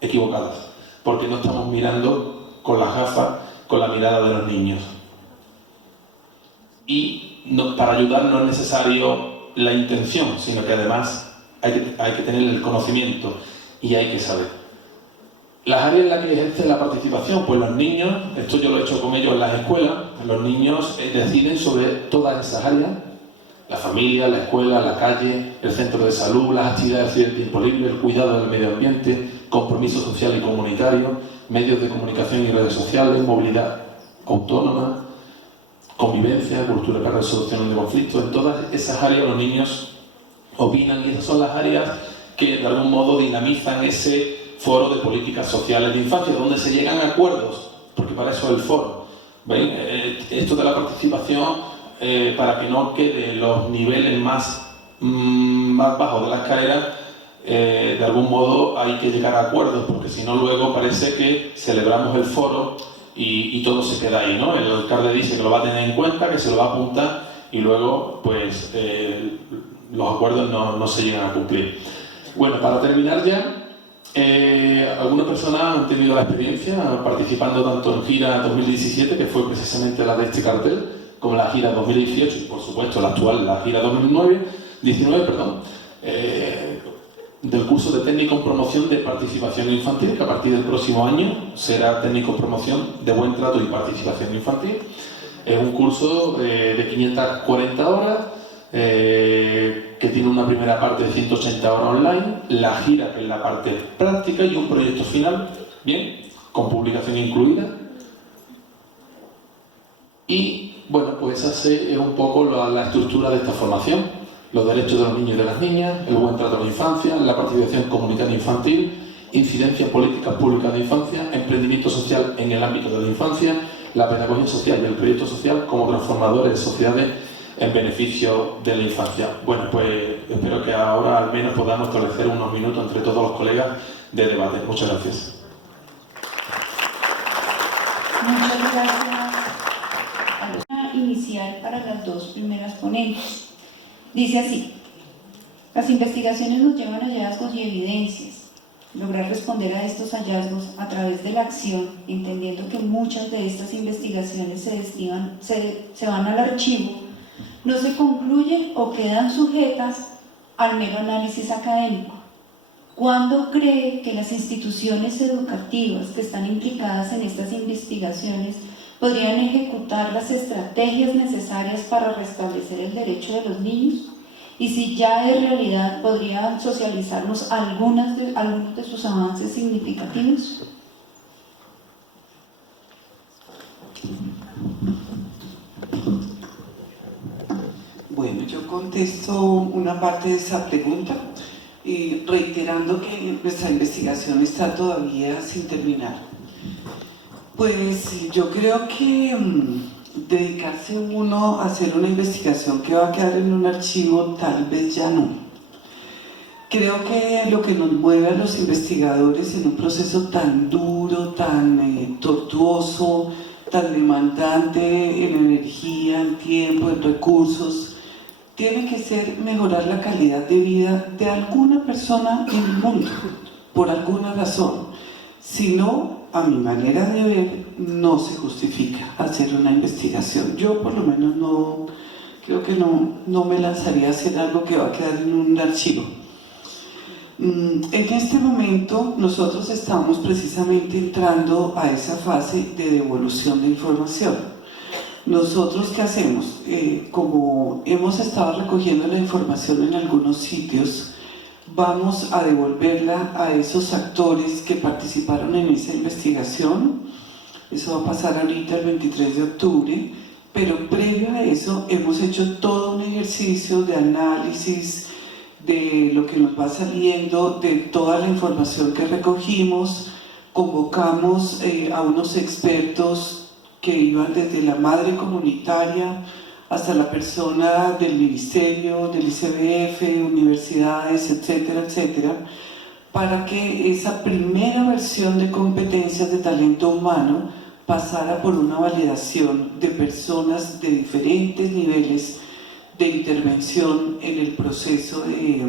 equivocadas, porque no estamos mirando con las gafas, con la mirada de los niños. Y para ayudar no es necesario la intención, sino que además hay que tener el conocimiento y hay que saber. Las áreas en las que ejerce la participación, pues los niños, esto yo lo he hecho con ellos en las escuelas, los niños deciden sobre todas esas áreas, la familia, la escuela, la calle, el centro de salud, las actividades del tiempo libre, el cuidado del medio ambiente, compromiso social y comunitario, medios de comunicación y redes sociales, movilidad autónoma, convivencia, cultura para resolución de conflictos. En todas esas áreas los niños opinan y esas son las áreas que de algún modo dinamizan ese foro de políticas sociales de infancia, donde se llegan a acuerdos, porque para eso es el foro. ¿Veis? Esto de la participación, para que no quede los niveles más bajos de la escalera, de algún modo hay que llegar a acuerdos, porque si no luego parece que celebramos el foro y todo se queda ahí, ¿no? El alcalde dice que lo va a tener en cuenta, que se lo va a apuntar y luego pues los acuerdos no se llegan a cumplir. Bueno, para terminar ya, algunas personas han tenido la experiencia participando tanto en gira 2017, que fue precisamente la de este cartel, como la gira 2018 y por supuesto la actual, la gira 2019, del curso de técnico en promoción de participación infantil, que a partir del próximo año será técnico en promoción de buen trato y participación infantil. Es un curso de 540 horas, que tiene una primera parte de 180 horas online, la gira, que es la parte práctica, y un proyecto final, bien, con publicación incluida. Y bueno, pues esa es un poco la estructura de esta formación: los derechos de los niños y de las niñas, el buen trato a la infancia, la participación comunitaria infantil, incidencia en políticas públicas de infancia, emprendimiento social en el ámbito de la infancia, la pedagogía social y el proyecto social como transformadores de sociedades en beneficio de la infancia. Bueno, pues espero que ahora al menos podamos establecer unos minutos entre todos los colegas de debate. Muchas gracias. Muchas gracias. Inicial para las dos primeras ponentes. Dice así: las investigaciones nos llevan a hallazgos y evidencias. Lograr responder a estos hallazgos a través de la acción, entendiendo que muchas de estas investigaciones se van al archivo, no se concluyen o quedan sujetas al mero análisis académico. ¿Cuándo cree que las instituciones educativas que están implicadas en estas investigaciones podrían ejecutar las estrategias necesarias para restablecer el derecho de los niños? Y si ya es realidad, ¿podrían socializarnos algunos de sus avances significativos? Bueno, yo contesto una parte de esa pregunta, reiterando que nuestra investigación está todavía sin terminar. Pues yo creo que dedicarse uno a hacer una investigación que va a quedar en un archivo, tal vez ya no. Creo que lo que nos mueve a los investigadores en un proceso tan duro, tan tortuoso, tan demandante en energía, en tiempo, en recursos, tiene que ser mejorar la calidad de vida de alguna persona en el mundo, por alguna razón. Si no, a mi manera de ver, no se justifica hacer una investigación. Yo por lo menos no, creo que no me lanzaría a hacer algo que va a quedar en un archivo. En este momento nosotros estamos precisamente entrando a esa fase de devolución de información. ¿Nosotros qué hacemos? Como hemos estado recogiendo la información en algunos sitios, vamos a devolverla a esos actores que participaron en esa investigación. Eso va a pasar ahorita el 23 de octubre, pero previo a eso hemos hecho todo un ejercicio de análisis de lo que nos va saliendo, de toda la información que recogimos. Convocamos a unos expertos que iban desde la madre comunitaria hasta la persona del ministerio, del ICBF, universidades, etcétera, etcétera, para que esa primera versión de competencias de talento humano pasara por una validación de personas de diferentes niveles de intervención en el proceso de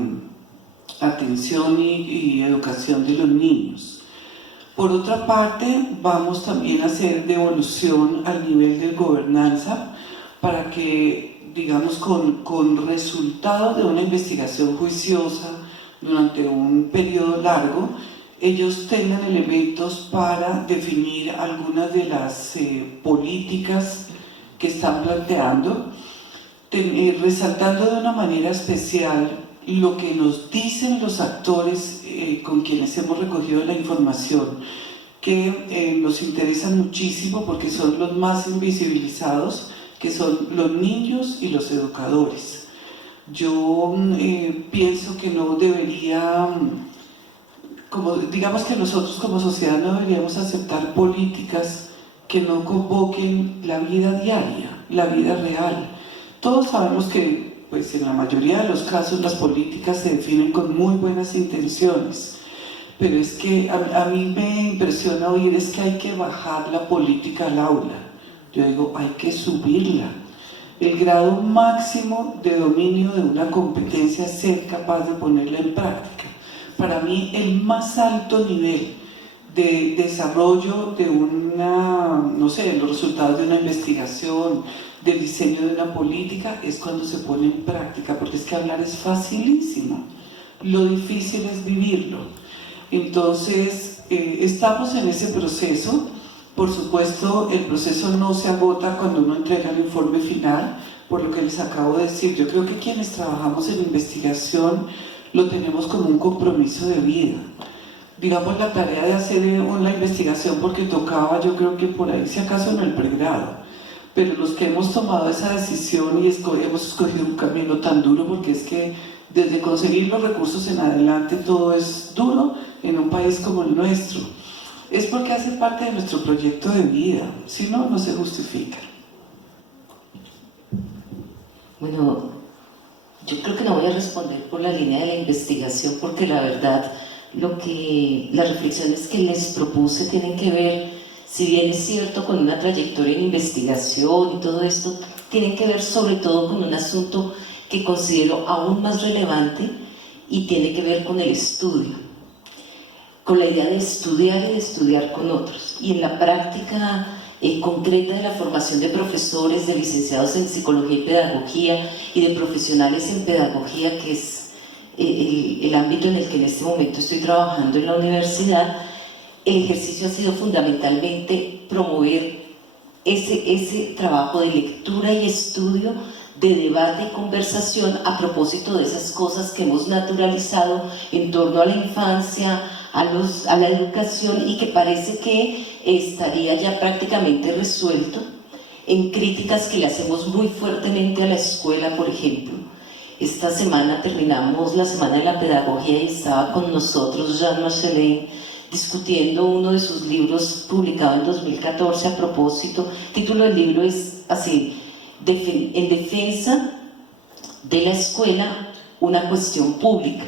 atención y educación de los niños. Por otra parte, vamos también a hacer devolución al nivel de gobernanza para que, digamos, con resultados de una investigación juiciosa durante un periodo largo, ellos tengan elementos para definir algunas de las políticas que están planteando, resaltando de una manera especial lo que nos dicen los actores con quienes hemos recogido la información, que nos interesan muchísimo porque son los más invisibilizados, que son los niños y los educadores. Yo pienso que no debería, digamos que nosotros como sociedad no deberíamos aceptar políticas que no convoquen la vida diaria, la vida real. Todos sabemos que pues, en la mayoría de los casos las políticas se definen con muy buenas intenciones, pero es que a mí me impresiona oír es que hay que bajar la política al aula. Yo digo, hay que subirla. El grado máximo de dominio de una competencia es ser capaz de ponerla en práctica. Para mí, el más alto nivel de desarrollo de una, no sé, los resultados de una investigación, del diseño de una política, es cuando se pone en práctica, porque es que hablar es facilísimo. Lo difícil es vivirlo. Entonces, estamos en ese proceso. Por supuesto, el proceso no se agota cuando uno entrega el informe final, por lo que les acabo de decir. Yo creo que quienes trabajamos en investigación lo tenemos como un compromiso de vida. Digamos, la tarea de hacer una investigación porque tocaba, yo creo que por ahí, si acaso en el pregrado. Pero los que hemos tomado esa decisión y hemos escogido un camino tan duro, porque es que desde conseguir los recursos en adelante todo es duro en un país como el nuestro. Es porque hace parte de nuestro proyecto de vida, si no, no se justifica. Bueno, yo creo que no voy a responder por la línea de la investigación, porque la verdad, las reflexiones que les propuse tienen que ver, si bien es cierto, con una trayectoria en investigación y todo esto, tienen que ver sobre todo con un asunto que considero aún más relevante y tiene que ver con el estudio, con la idea de estudiar y de estudiar con otros. Y en la práctica concreta de la formación de profesores, de licenciados en psicología y pedagogía y de profesionales en pedagogía, que es el ámbito en el que en este momento estoy trabajando en la universidad, el ejercicio ha sido fundamentalmente promover ese trabajo de lectura y estudio, de debate y conversación a propósito de esas cosas que hemos naturalizado en torno a la infancia, a la educación, y que parece que estaría ya prácticamente resuelto en críticas que le hacemos muy fuertemente a la escuela. Por ejemplo, esta semana terminamos la Semana de la Pedagogía y estaba con nosotros Jean Marchelin discutiendo uno de sus libros publicado en 2014 a propósito. El título del libro es así: en defensa de la escuela, una cuestión pública.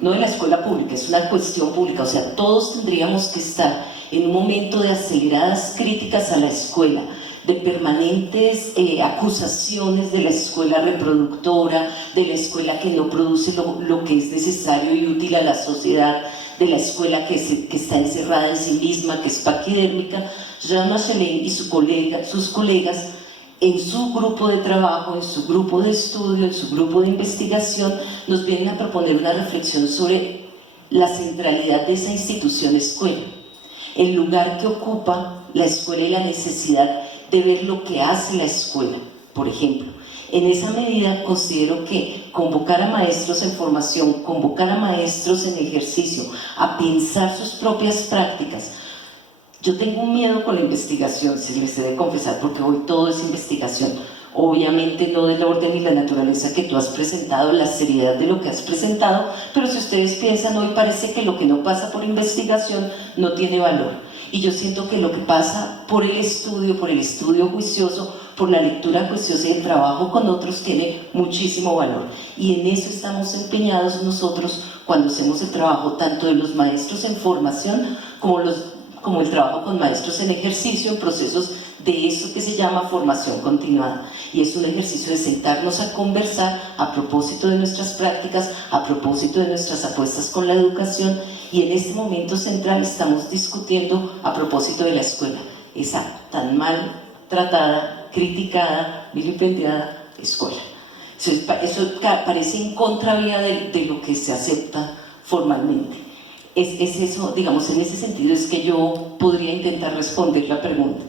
No de la escuela pública, es una cuestión pública. O sea, todos tendríamos que estar en un momento de aceleradas críticas a la escuela, de permanentes acusaciones de la escuela reproductora, de la escuela que no produce lo que es necesario y útil a la sociedad, de la escuela que está encerrada en sí misma, que es paquidérmica. Jean Marchelin y sus colegas, en su grupo de trabajo, en su grupo de estudio, en su grupo de investigación, nos vienen a proponer una reflexión sobre la centralidad de esa institución escuela, el lugar que ocupa la escuela y la necesidad de ver lo que hace la escuela, por ejemplo, En esa medida considero que convocar a maestros en formación, convocar a maestros en ejercicio, a pensar sus propias prácticas. Yo tengo un miedo con la investigación, si les he de confesar, porque hoy todo es investigación. Obviamente no del orden y la naturaleza que tú has presentado, la seriedad de lo que has presentado, pero si ustedes piensan, hoy parece que lo que no pasa por investigación no tiene valor. Y yo siento que lo que pasa por el estudio juicioso, por la lectura juiciosa y el trabajo con otros tiene muchísimo valor. Y en eso estamos empeñados nosotros cuando hacemos el trabajo tanto de los maestros en formación como el trabajo con maestros en ejercicio, en procesos de eso que se llama formación continuada. Y es un ejercicio de sentarnos a conversar a propósito de nuestras prácticas, a propósito de nuestras apuestas con la educación, y en este momento central estamos discutiendo a propósito de la escuela, esa tan mal tratada, criticada, vilipendiada escuela. Eso parece en contravía de lo que se acepta formalmente. Es eso, digamos, en ese sentido es que yo podría intentar responder la pregunta.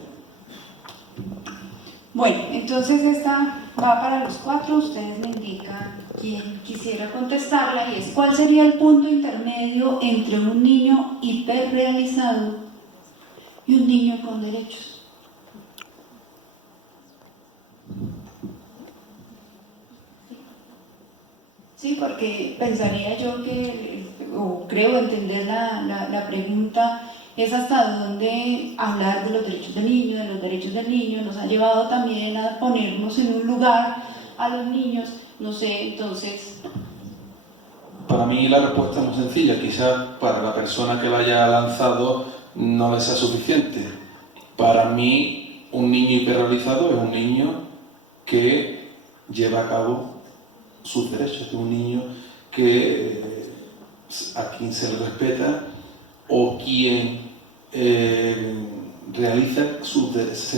Bueno, entonces esta va para los 4, ustedes me indican quién quisiera contestarla, y es: ¿cuál sería el punto intermedio entre un niño hiperrealizado y un niño con derechos? Sí, porque pensaría yo que, o creo entender la pregunta, es hasta dónde hablar de los derechos del niño, nos ha llevado también a ponernos en un lugar a los niños, no sé, entonces... Para mí la respuesta es muy sencilla, quizás para la persona que la haya lanzado no le sea suficiente. Para mí un niño hiperrealizado es un niño que lleva a cabo sus derechos, es un niño a quien se le respeta o quien se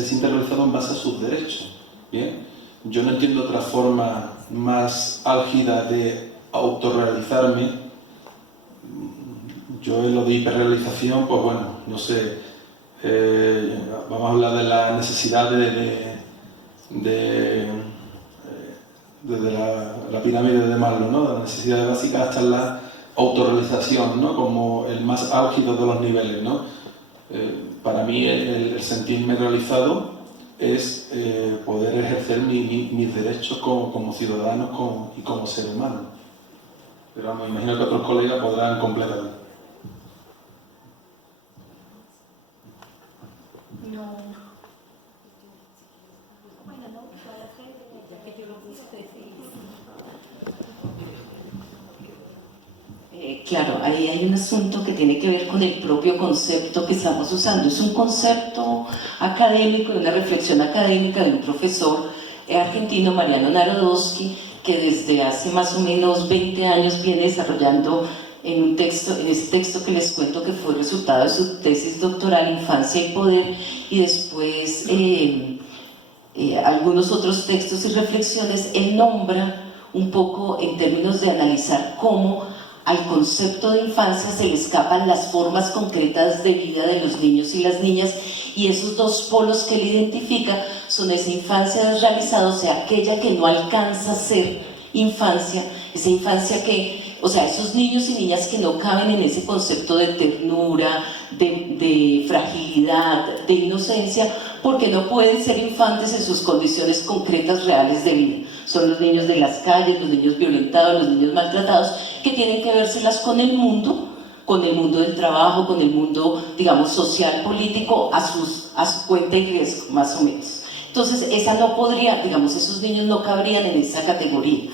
siente realizado en base a sus derechos. ¿Bien? Yo no entiendo otra forma más álgida de autorrealizarme. Yo en lo de hiperrealización, pues bueno, no sé, vamos a hablar de la necesidad desde la pirámide de Maslow, ¿no? De las necesidades básicas hasta la autorrealización, ¿no? Como el más álgido de los niveles, ¿no? Para mí el sentirme realizado es poder ejercer mis derechos como ciudadano y como ser humano. Pero me imagino que otros colegas podrán completarlo. No. Claro, ahí hay un asunto que tiene que ver con el propio concepto que estamos usando. Es un concepto académico, una reflexión académica de un profesor argentino, Mariano Narodowski, que desde hace más o menos 20 años viene desarrollando en ese texto que les cuento que fue resultado de su tesis doctoral, Infancia y Poder, y después algunos otros textos y reflexiones. Él nombra un poco en términos de analizar cómo al concepto de infancia se le escapan las formas concretas de vida de los niños y las niñas, y esos dos polos que él identifica son esa infancia desrealizada, o sea, aquella que no alcanza a ser infancia, esa infancia que, o sea, esos niños y niñas que no caben en ese concepto de ternura, de fragilidad, de inocencia, porque no pueden ser infantes en sus condiciones concretas reales de vida. Son los niños de las calles, los niños violentados, los niños maltratados, que tienen que vérselas con el mundo del trabajo, con el mundo, digamos, social, político, a su cuenta y riesgo, más o menos. Entonces, esa no podría, digamos, esos niños no cabrían en esa categoría.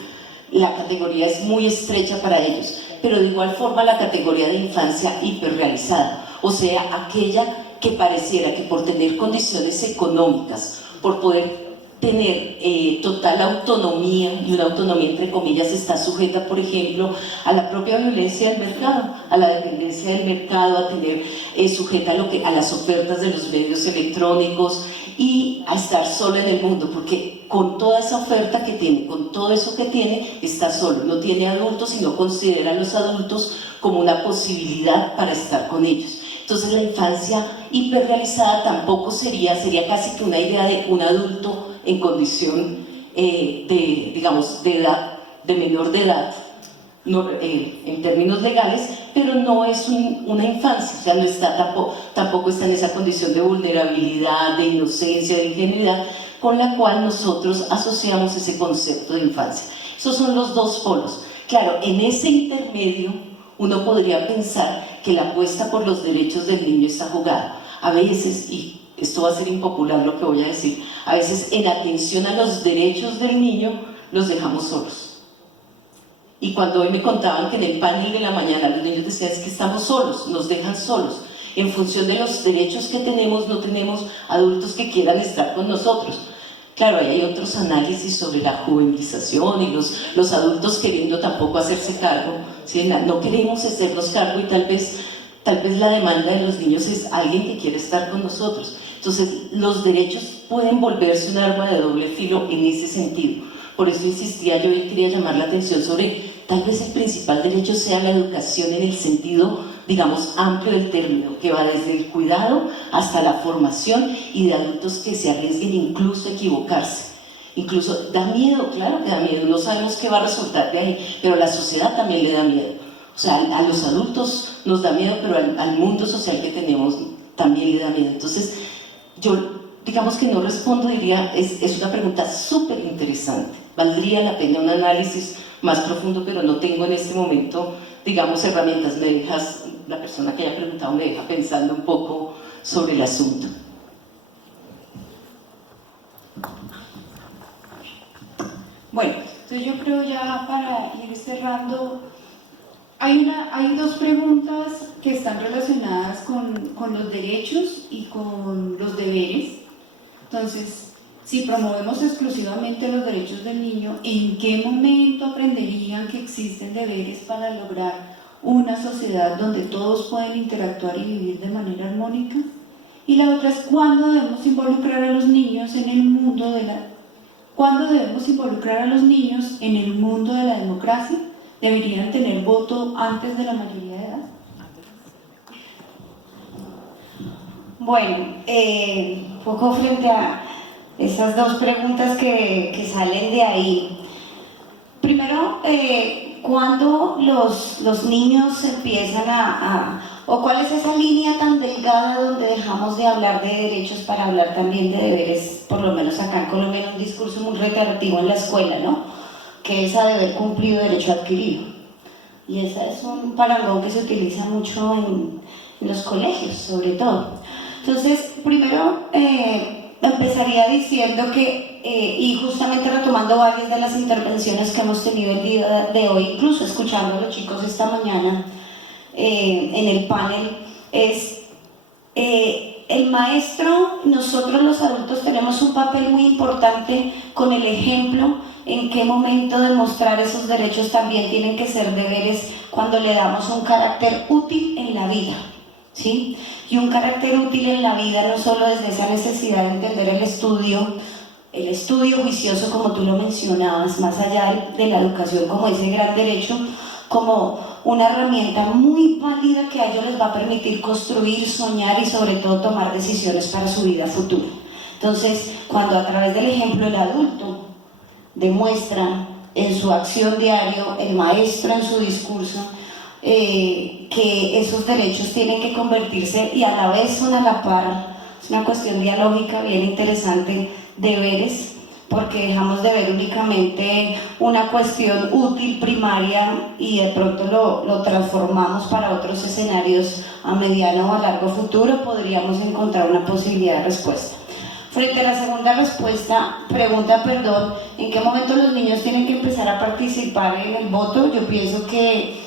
La categoría es muy estrecha para ellos, pero de igual forma la categoría de infancia hiperrealizada, o sea, aquella que pareciera que por tener condiciones económicas, por poder tener total autonomía, y una autonomía entre comillas, está sujeta, por ejemplo, a la propia violencia del mercado, a la dependencia del mercado, a tener sujeta a las ofertas de los medios electrónicos y a estar sola en el mundo, porque con toda esa oferta que tiene, con todo eso que tiene, está solo, no tiene adultos y no considera a los adultos como una posibilidad para estar con ellos. Entonces la infancia hiperrealizada tampoco sería casi que una idea de un adulto en condición digamos, de edad, de menor de edad, no, en términos legales, pero no es una infancia, o sea, no está, tampoco está en esa condición de vulnerabilidad, de inocencia, de ingenuidad, con la cual nosotros asociamos ese concepto de infancia. Esos son los dos polos. Claro, en ese intermedio uno podría pensar que la apuesta por los derechos del niño está jugada. A veces, y esto va a ser impopular lo que voy a decir, a veces en atención a los derechos del niño los dejamos solos. Y cuando hoy me contaban que en el panel de la mañana los niños decían es que estamos solos, nos dejan solos. En función de los derechos que tenemos, no tenemos adultos que quieran estar con nosotros. Claro, ahí hay otros análisis sobre la juvenización y los adultos queriendo tampoco hacerse cargo, ¿sí? No queremos hacernos cargo y tal vez la demanda de los niños es alguien que quiere estar con nosotros. Entonces, los derechos pueden volverse un arma de doble filo en ese sentido. Por eso insistía, yo quería llamar la atención sobre, tal vez el principal derecho sea la educación en el sentido, digamos, amplio del término, que va desde el cuidado hasta la formación y de adultos que se arriesguen incluso a equivocarse. Incluso da miedo, claro que da miedo, no sabemos qué va a resultar de ahí, pero a la sociedad también le da miedo. O sea, a los adultos nos da miedo, pero al mundo social que tenemos también le da miedo. Entonces, yo digamos que no respondo, diría, es una pregunta súper interesante. Valdría la pena un análisis más profundo, pero no tengo en este momento, digamos, herramientas. La persona que haya preguntado me deja pensando un poco sobre el asunto. Bueno, entonces yo creo ya para ir cerrando, hay dos preguntas que están relacionadas con los derechos y con los deberes. Entonces, si promovemos exclusivamente los derechos del niño, ¿en qué momento aprenderían que existen deberes para lograr una sociedad donde todos pueden interactuar y vivir de manera armónica? Y la otra es, ¿cuándo debemos involucrar a los niños en el mundo de la... ¿Cuándo debemos involucrar a los niños en el mundo de la democracia? ¿Deberían tener voto antes de la mayoría de edad? Bueno, un poco frente a esas dos preguntas que salen de ahí. Primero, ¿cuándo los niños empiezan o cuál es esa línea tan delgada donde dejamos de hablar de derechos para hablar también de deberes? Por lo menos acá en Colombia hay un discurso muy reiterativo en la escuela, ¿no? Que es a deber cumplido, derecho adquirido. Y ese es un parangón que se utiliza mucho en los colegios, sobre todo. Entonces, primero empezaría diciendo que, y justamente retomando varias de las intervenciones que hemos tenido el día de hoy, incluso escuchando a los chicos esta mañana en el panel, es el maestro, nosotros los adultos tenemos un papel muy importante con el ejemplo, en qué momento demostrar esos derechos también tienen que ser deberes cuando le damos un carácter útil en la vida, ¿sí? Y un carácter útil en la vida no solo desde esa necesidad de entender el estudio juicioso como tú lo mencionabas, más allá de la educación como ese gran derecho, como una herramienta muy válida que a ellos les va a permitir construir, soñar y sobre todo tomar decisiones para su vida futura. Entonces, cuando a través del ejemplo el adulto demuestra en su acción diaria, el maestro en su discurso, que esos derechos tienen que convertirse y a la vez son a la par, es una cuestión dialógica bien interesante, deberes, porque dejamos de ver únicamente una cuestión útil primaria y de pronto lo transformamos para otros escenarios a mediano o a largo futuro, podríamos encontrar una posibilidad de respuesta. Frente a la segunda pregunta, ¿en qué momento los niños tienen que empezar a participar en el voto? Yo pienso que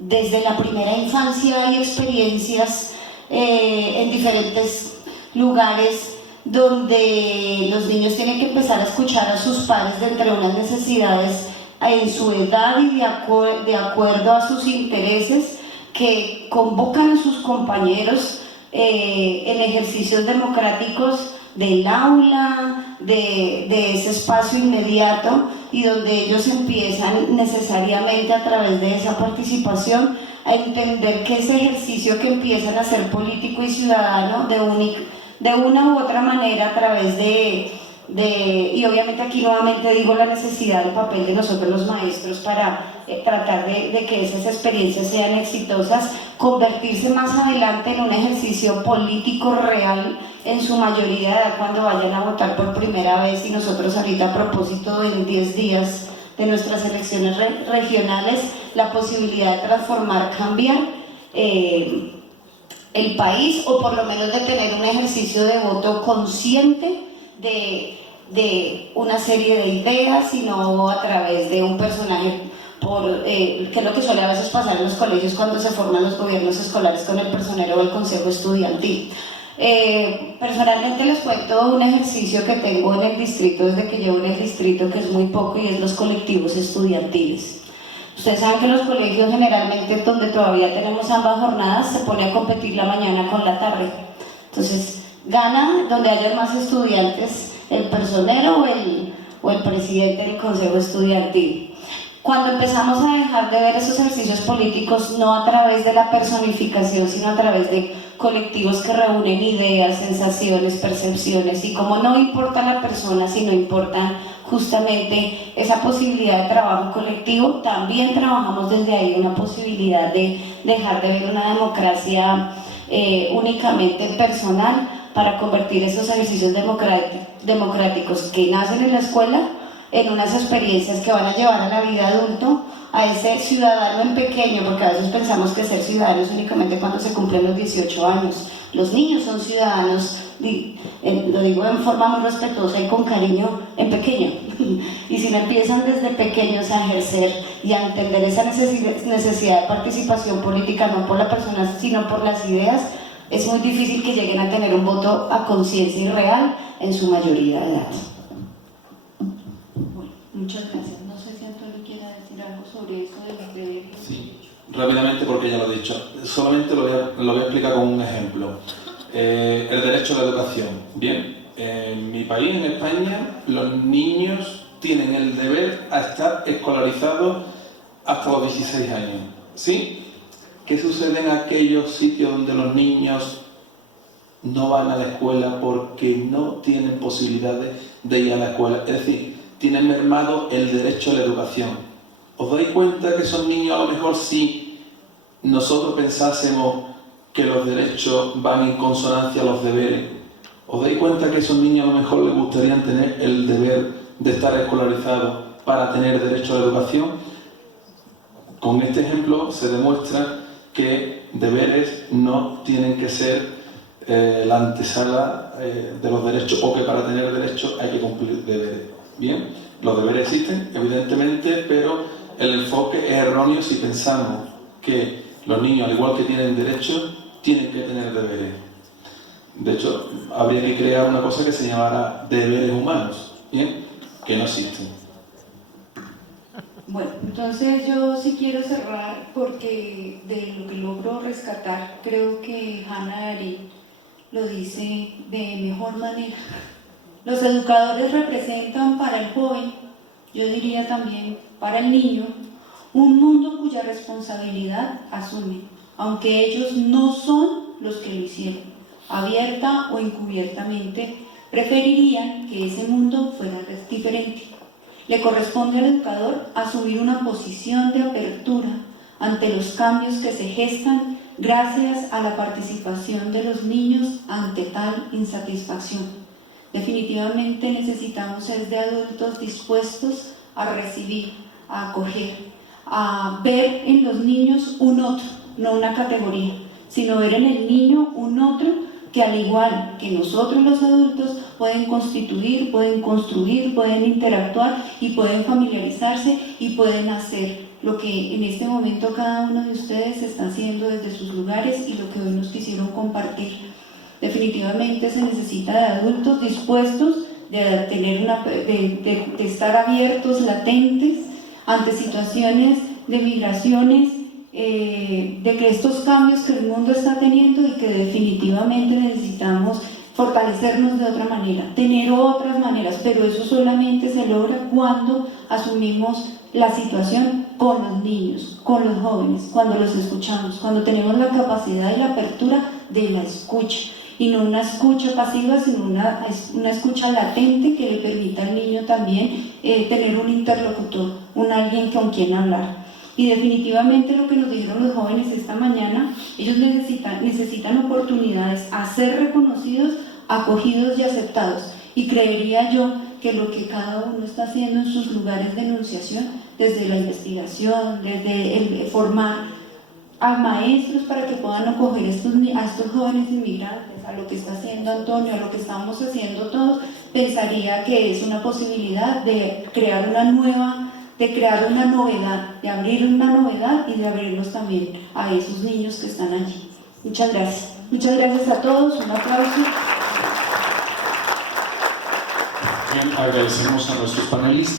desde la primera infancia hay experiencias en diferentes lugares donde los niños tienen que empezar a escuchar a sus padres de entre unas necesidades en su edad y de acuerdo a sus intereses, que convocan a sus compañeros en ejercicios democráticos del aula, de ese espacio inmediato, y donde ellos empiezan necesariamente a través de esa participación a entender que ese ejercicio que empiezan a ser político y ciudadano de una u otra manera a través de y obviamente aquí nuevamente digo la necesidad del papel de nosotros los maestros para tratar de que esas experiencias sean exitosas, convertirse más adelante en un ejercicio político real en su mayoría de edad cuando vayan a votar por primera vez, y nosotros ahorita a propósito en 10 días de nuestras elecciones regionales, la posibilidad de transformar, cambiar el país, o por lo menos de tener un ejercicio de voto consciente de una serie de ideas, y no a través de un personaje, que es lo que suele a veces pasar en los colegios cuando se forman los gobiernos escolares con el personero o el consejo estudiantil. Personalmente les cuento un ejercicio que tengo en el distrito, desde que llevo en el distrito, que es muy poco, y es los colectivos estudiantiles. Ustedes saben que los colegios generalmente, donde todavía tenemos ambas jornadas, se pone a competir la mañana con la tarde. Entonces, gana donde haya más estudiantes el personero o el presidente del consejo estudiantil. Cuando empezamos a dejar de ver esos ejercicios políticos no a través de la personificación, sino a través de colectivos que reúnen ideas, sensaciones, percepciones, y como no importa la persona, sino importa justamente esa posibilidad de trabajo colectivo, también trabajamos desde ahí una posibilidad de dejar de ver una democracia únicamente personal, para convertir esos ejercicios democráticos que nacen en la escuela en unas experiencias que van a llevar a la vida adulto, a ese ciudadano en pequeño, porque a veces pensamos que ser ciudadano es únicamente cuando se cumplen los 18 años. Los niños son ciudadanos, lo digo en forma muy respetuosa y con cariño, en pequeño. Y si no empiezan desde pequeños a ejercer y a entender esa necesidad de participación política, no por la persona, sino por las ideas, es muy difícil que lleguen a tener un voto a conciencia y real en su mayoría de edad. Bueno, muchas gracias. No sé si Antonio quiere decir algo sobre eso de los deberes. Sí, rápidamente, porque ya lo he dicho. Solamente lo voy a explicar con un ejemplo. El derecho a la educación. Bien, en mi país, en España, los niños tienen el deber a estar escolarizados hasta los 16 años. ¿Sí? ¿Qué sucede en aquellos sitios donde los niños no van a la escuela porque no tienen posibilidades de ir a la escuela? Es decir, tienen mermado el derecho a la educación. ¿Os dais cuenta que esos niños, a lo mejor, si nosotros pensásemos que los derechos van en consonancia a los deberes, os dais cuenta que a esos niños a lo mejor les gustaría tener el deber de estar escolarizados para tener derecho a la educación? Con este ejemplo se demuestra que deberes no tienen que ser la antesala de los derechos, o que para tener derechos hay que cumplir deberes. Bien, los deberes existen, evidentemente, pero el enfoque es erróneo si pensamos que los niños, al igual que tienen derechos, tienen que tener deberes. De hecho, habría que crear una cosa que se llamara deberes humanos, ¿bien? Que no existen. Bueno, entonces yo sí quiero cerrar, porque de lo que logro rescatar, creo que Hannah Arendt lo dice de mejor manera. Los educadores representan para el joven, yo diría también para el niño, un mundo cuya responsabilidad asumen, aunque ellos no son los que lo hicieron, abierta o encubiertamente, preferirían que ese mundo fuera diferente. Le corresponde al educador asumir una posición de apertura ante los cambios que se gestan gracias a la participación de los niños ante tal insatisfacción. Definitivamente necesitamos ser de adultos dispuestos a recibir, a acoger, a ver en los niños un otro, no una categoría, sino ver en el niño un otro que, al igual que nosotros los adultos, pueden constituir, pueden construir, pueden interactuar y pueden familiarizarse y pueden hacer lo que en este momento cada uno de ustedes está haciendo desde sus lugares y lo que hoy nos quisieron compartir. Definitivamente se necesita de adultos dispuestos de estar abiertos, latentes ante situaciones de migraciones, de que estos cambios que el mundo está teniendo, y que definitivamente necesitamos fortalecernos de otra manera, tener otras maneras, pero eso solamente se logra cuando asumimos la situación con los niños, con los jóvenes, cuando los escuchamos, cuando tenemos la capacidad y la apertura de la escucha. y no una escucha pasiva, sino una escucha latente que le permita al niño también tener un interlocutor, alguien con quien hablar. Y definitivamente lo que nos dijeron los jóvenes esta mañana, ellos necesitan oportunidades a ser reconocidos, acogidos y aceptados. Y creería yo que lo que cada uno está haciendo en sus lugares de enunciación, desde la investigación, desde el formar a maestros para que puedan acoger a estos jóvenes inmigrantes, a lo que está haciendo Antonio, a lo que estamos haciendo todos, pensaría que es una posibilidad de crear una novedad, de abrir una novedad y de abrirnos también a esos niños que están allí. Muchas gracias. Muchas gracias a todos, un aplauso. Bien, agradecemos a nuestros panelistas.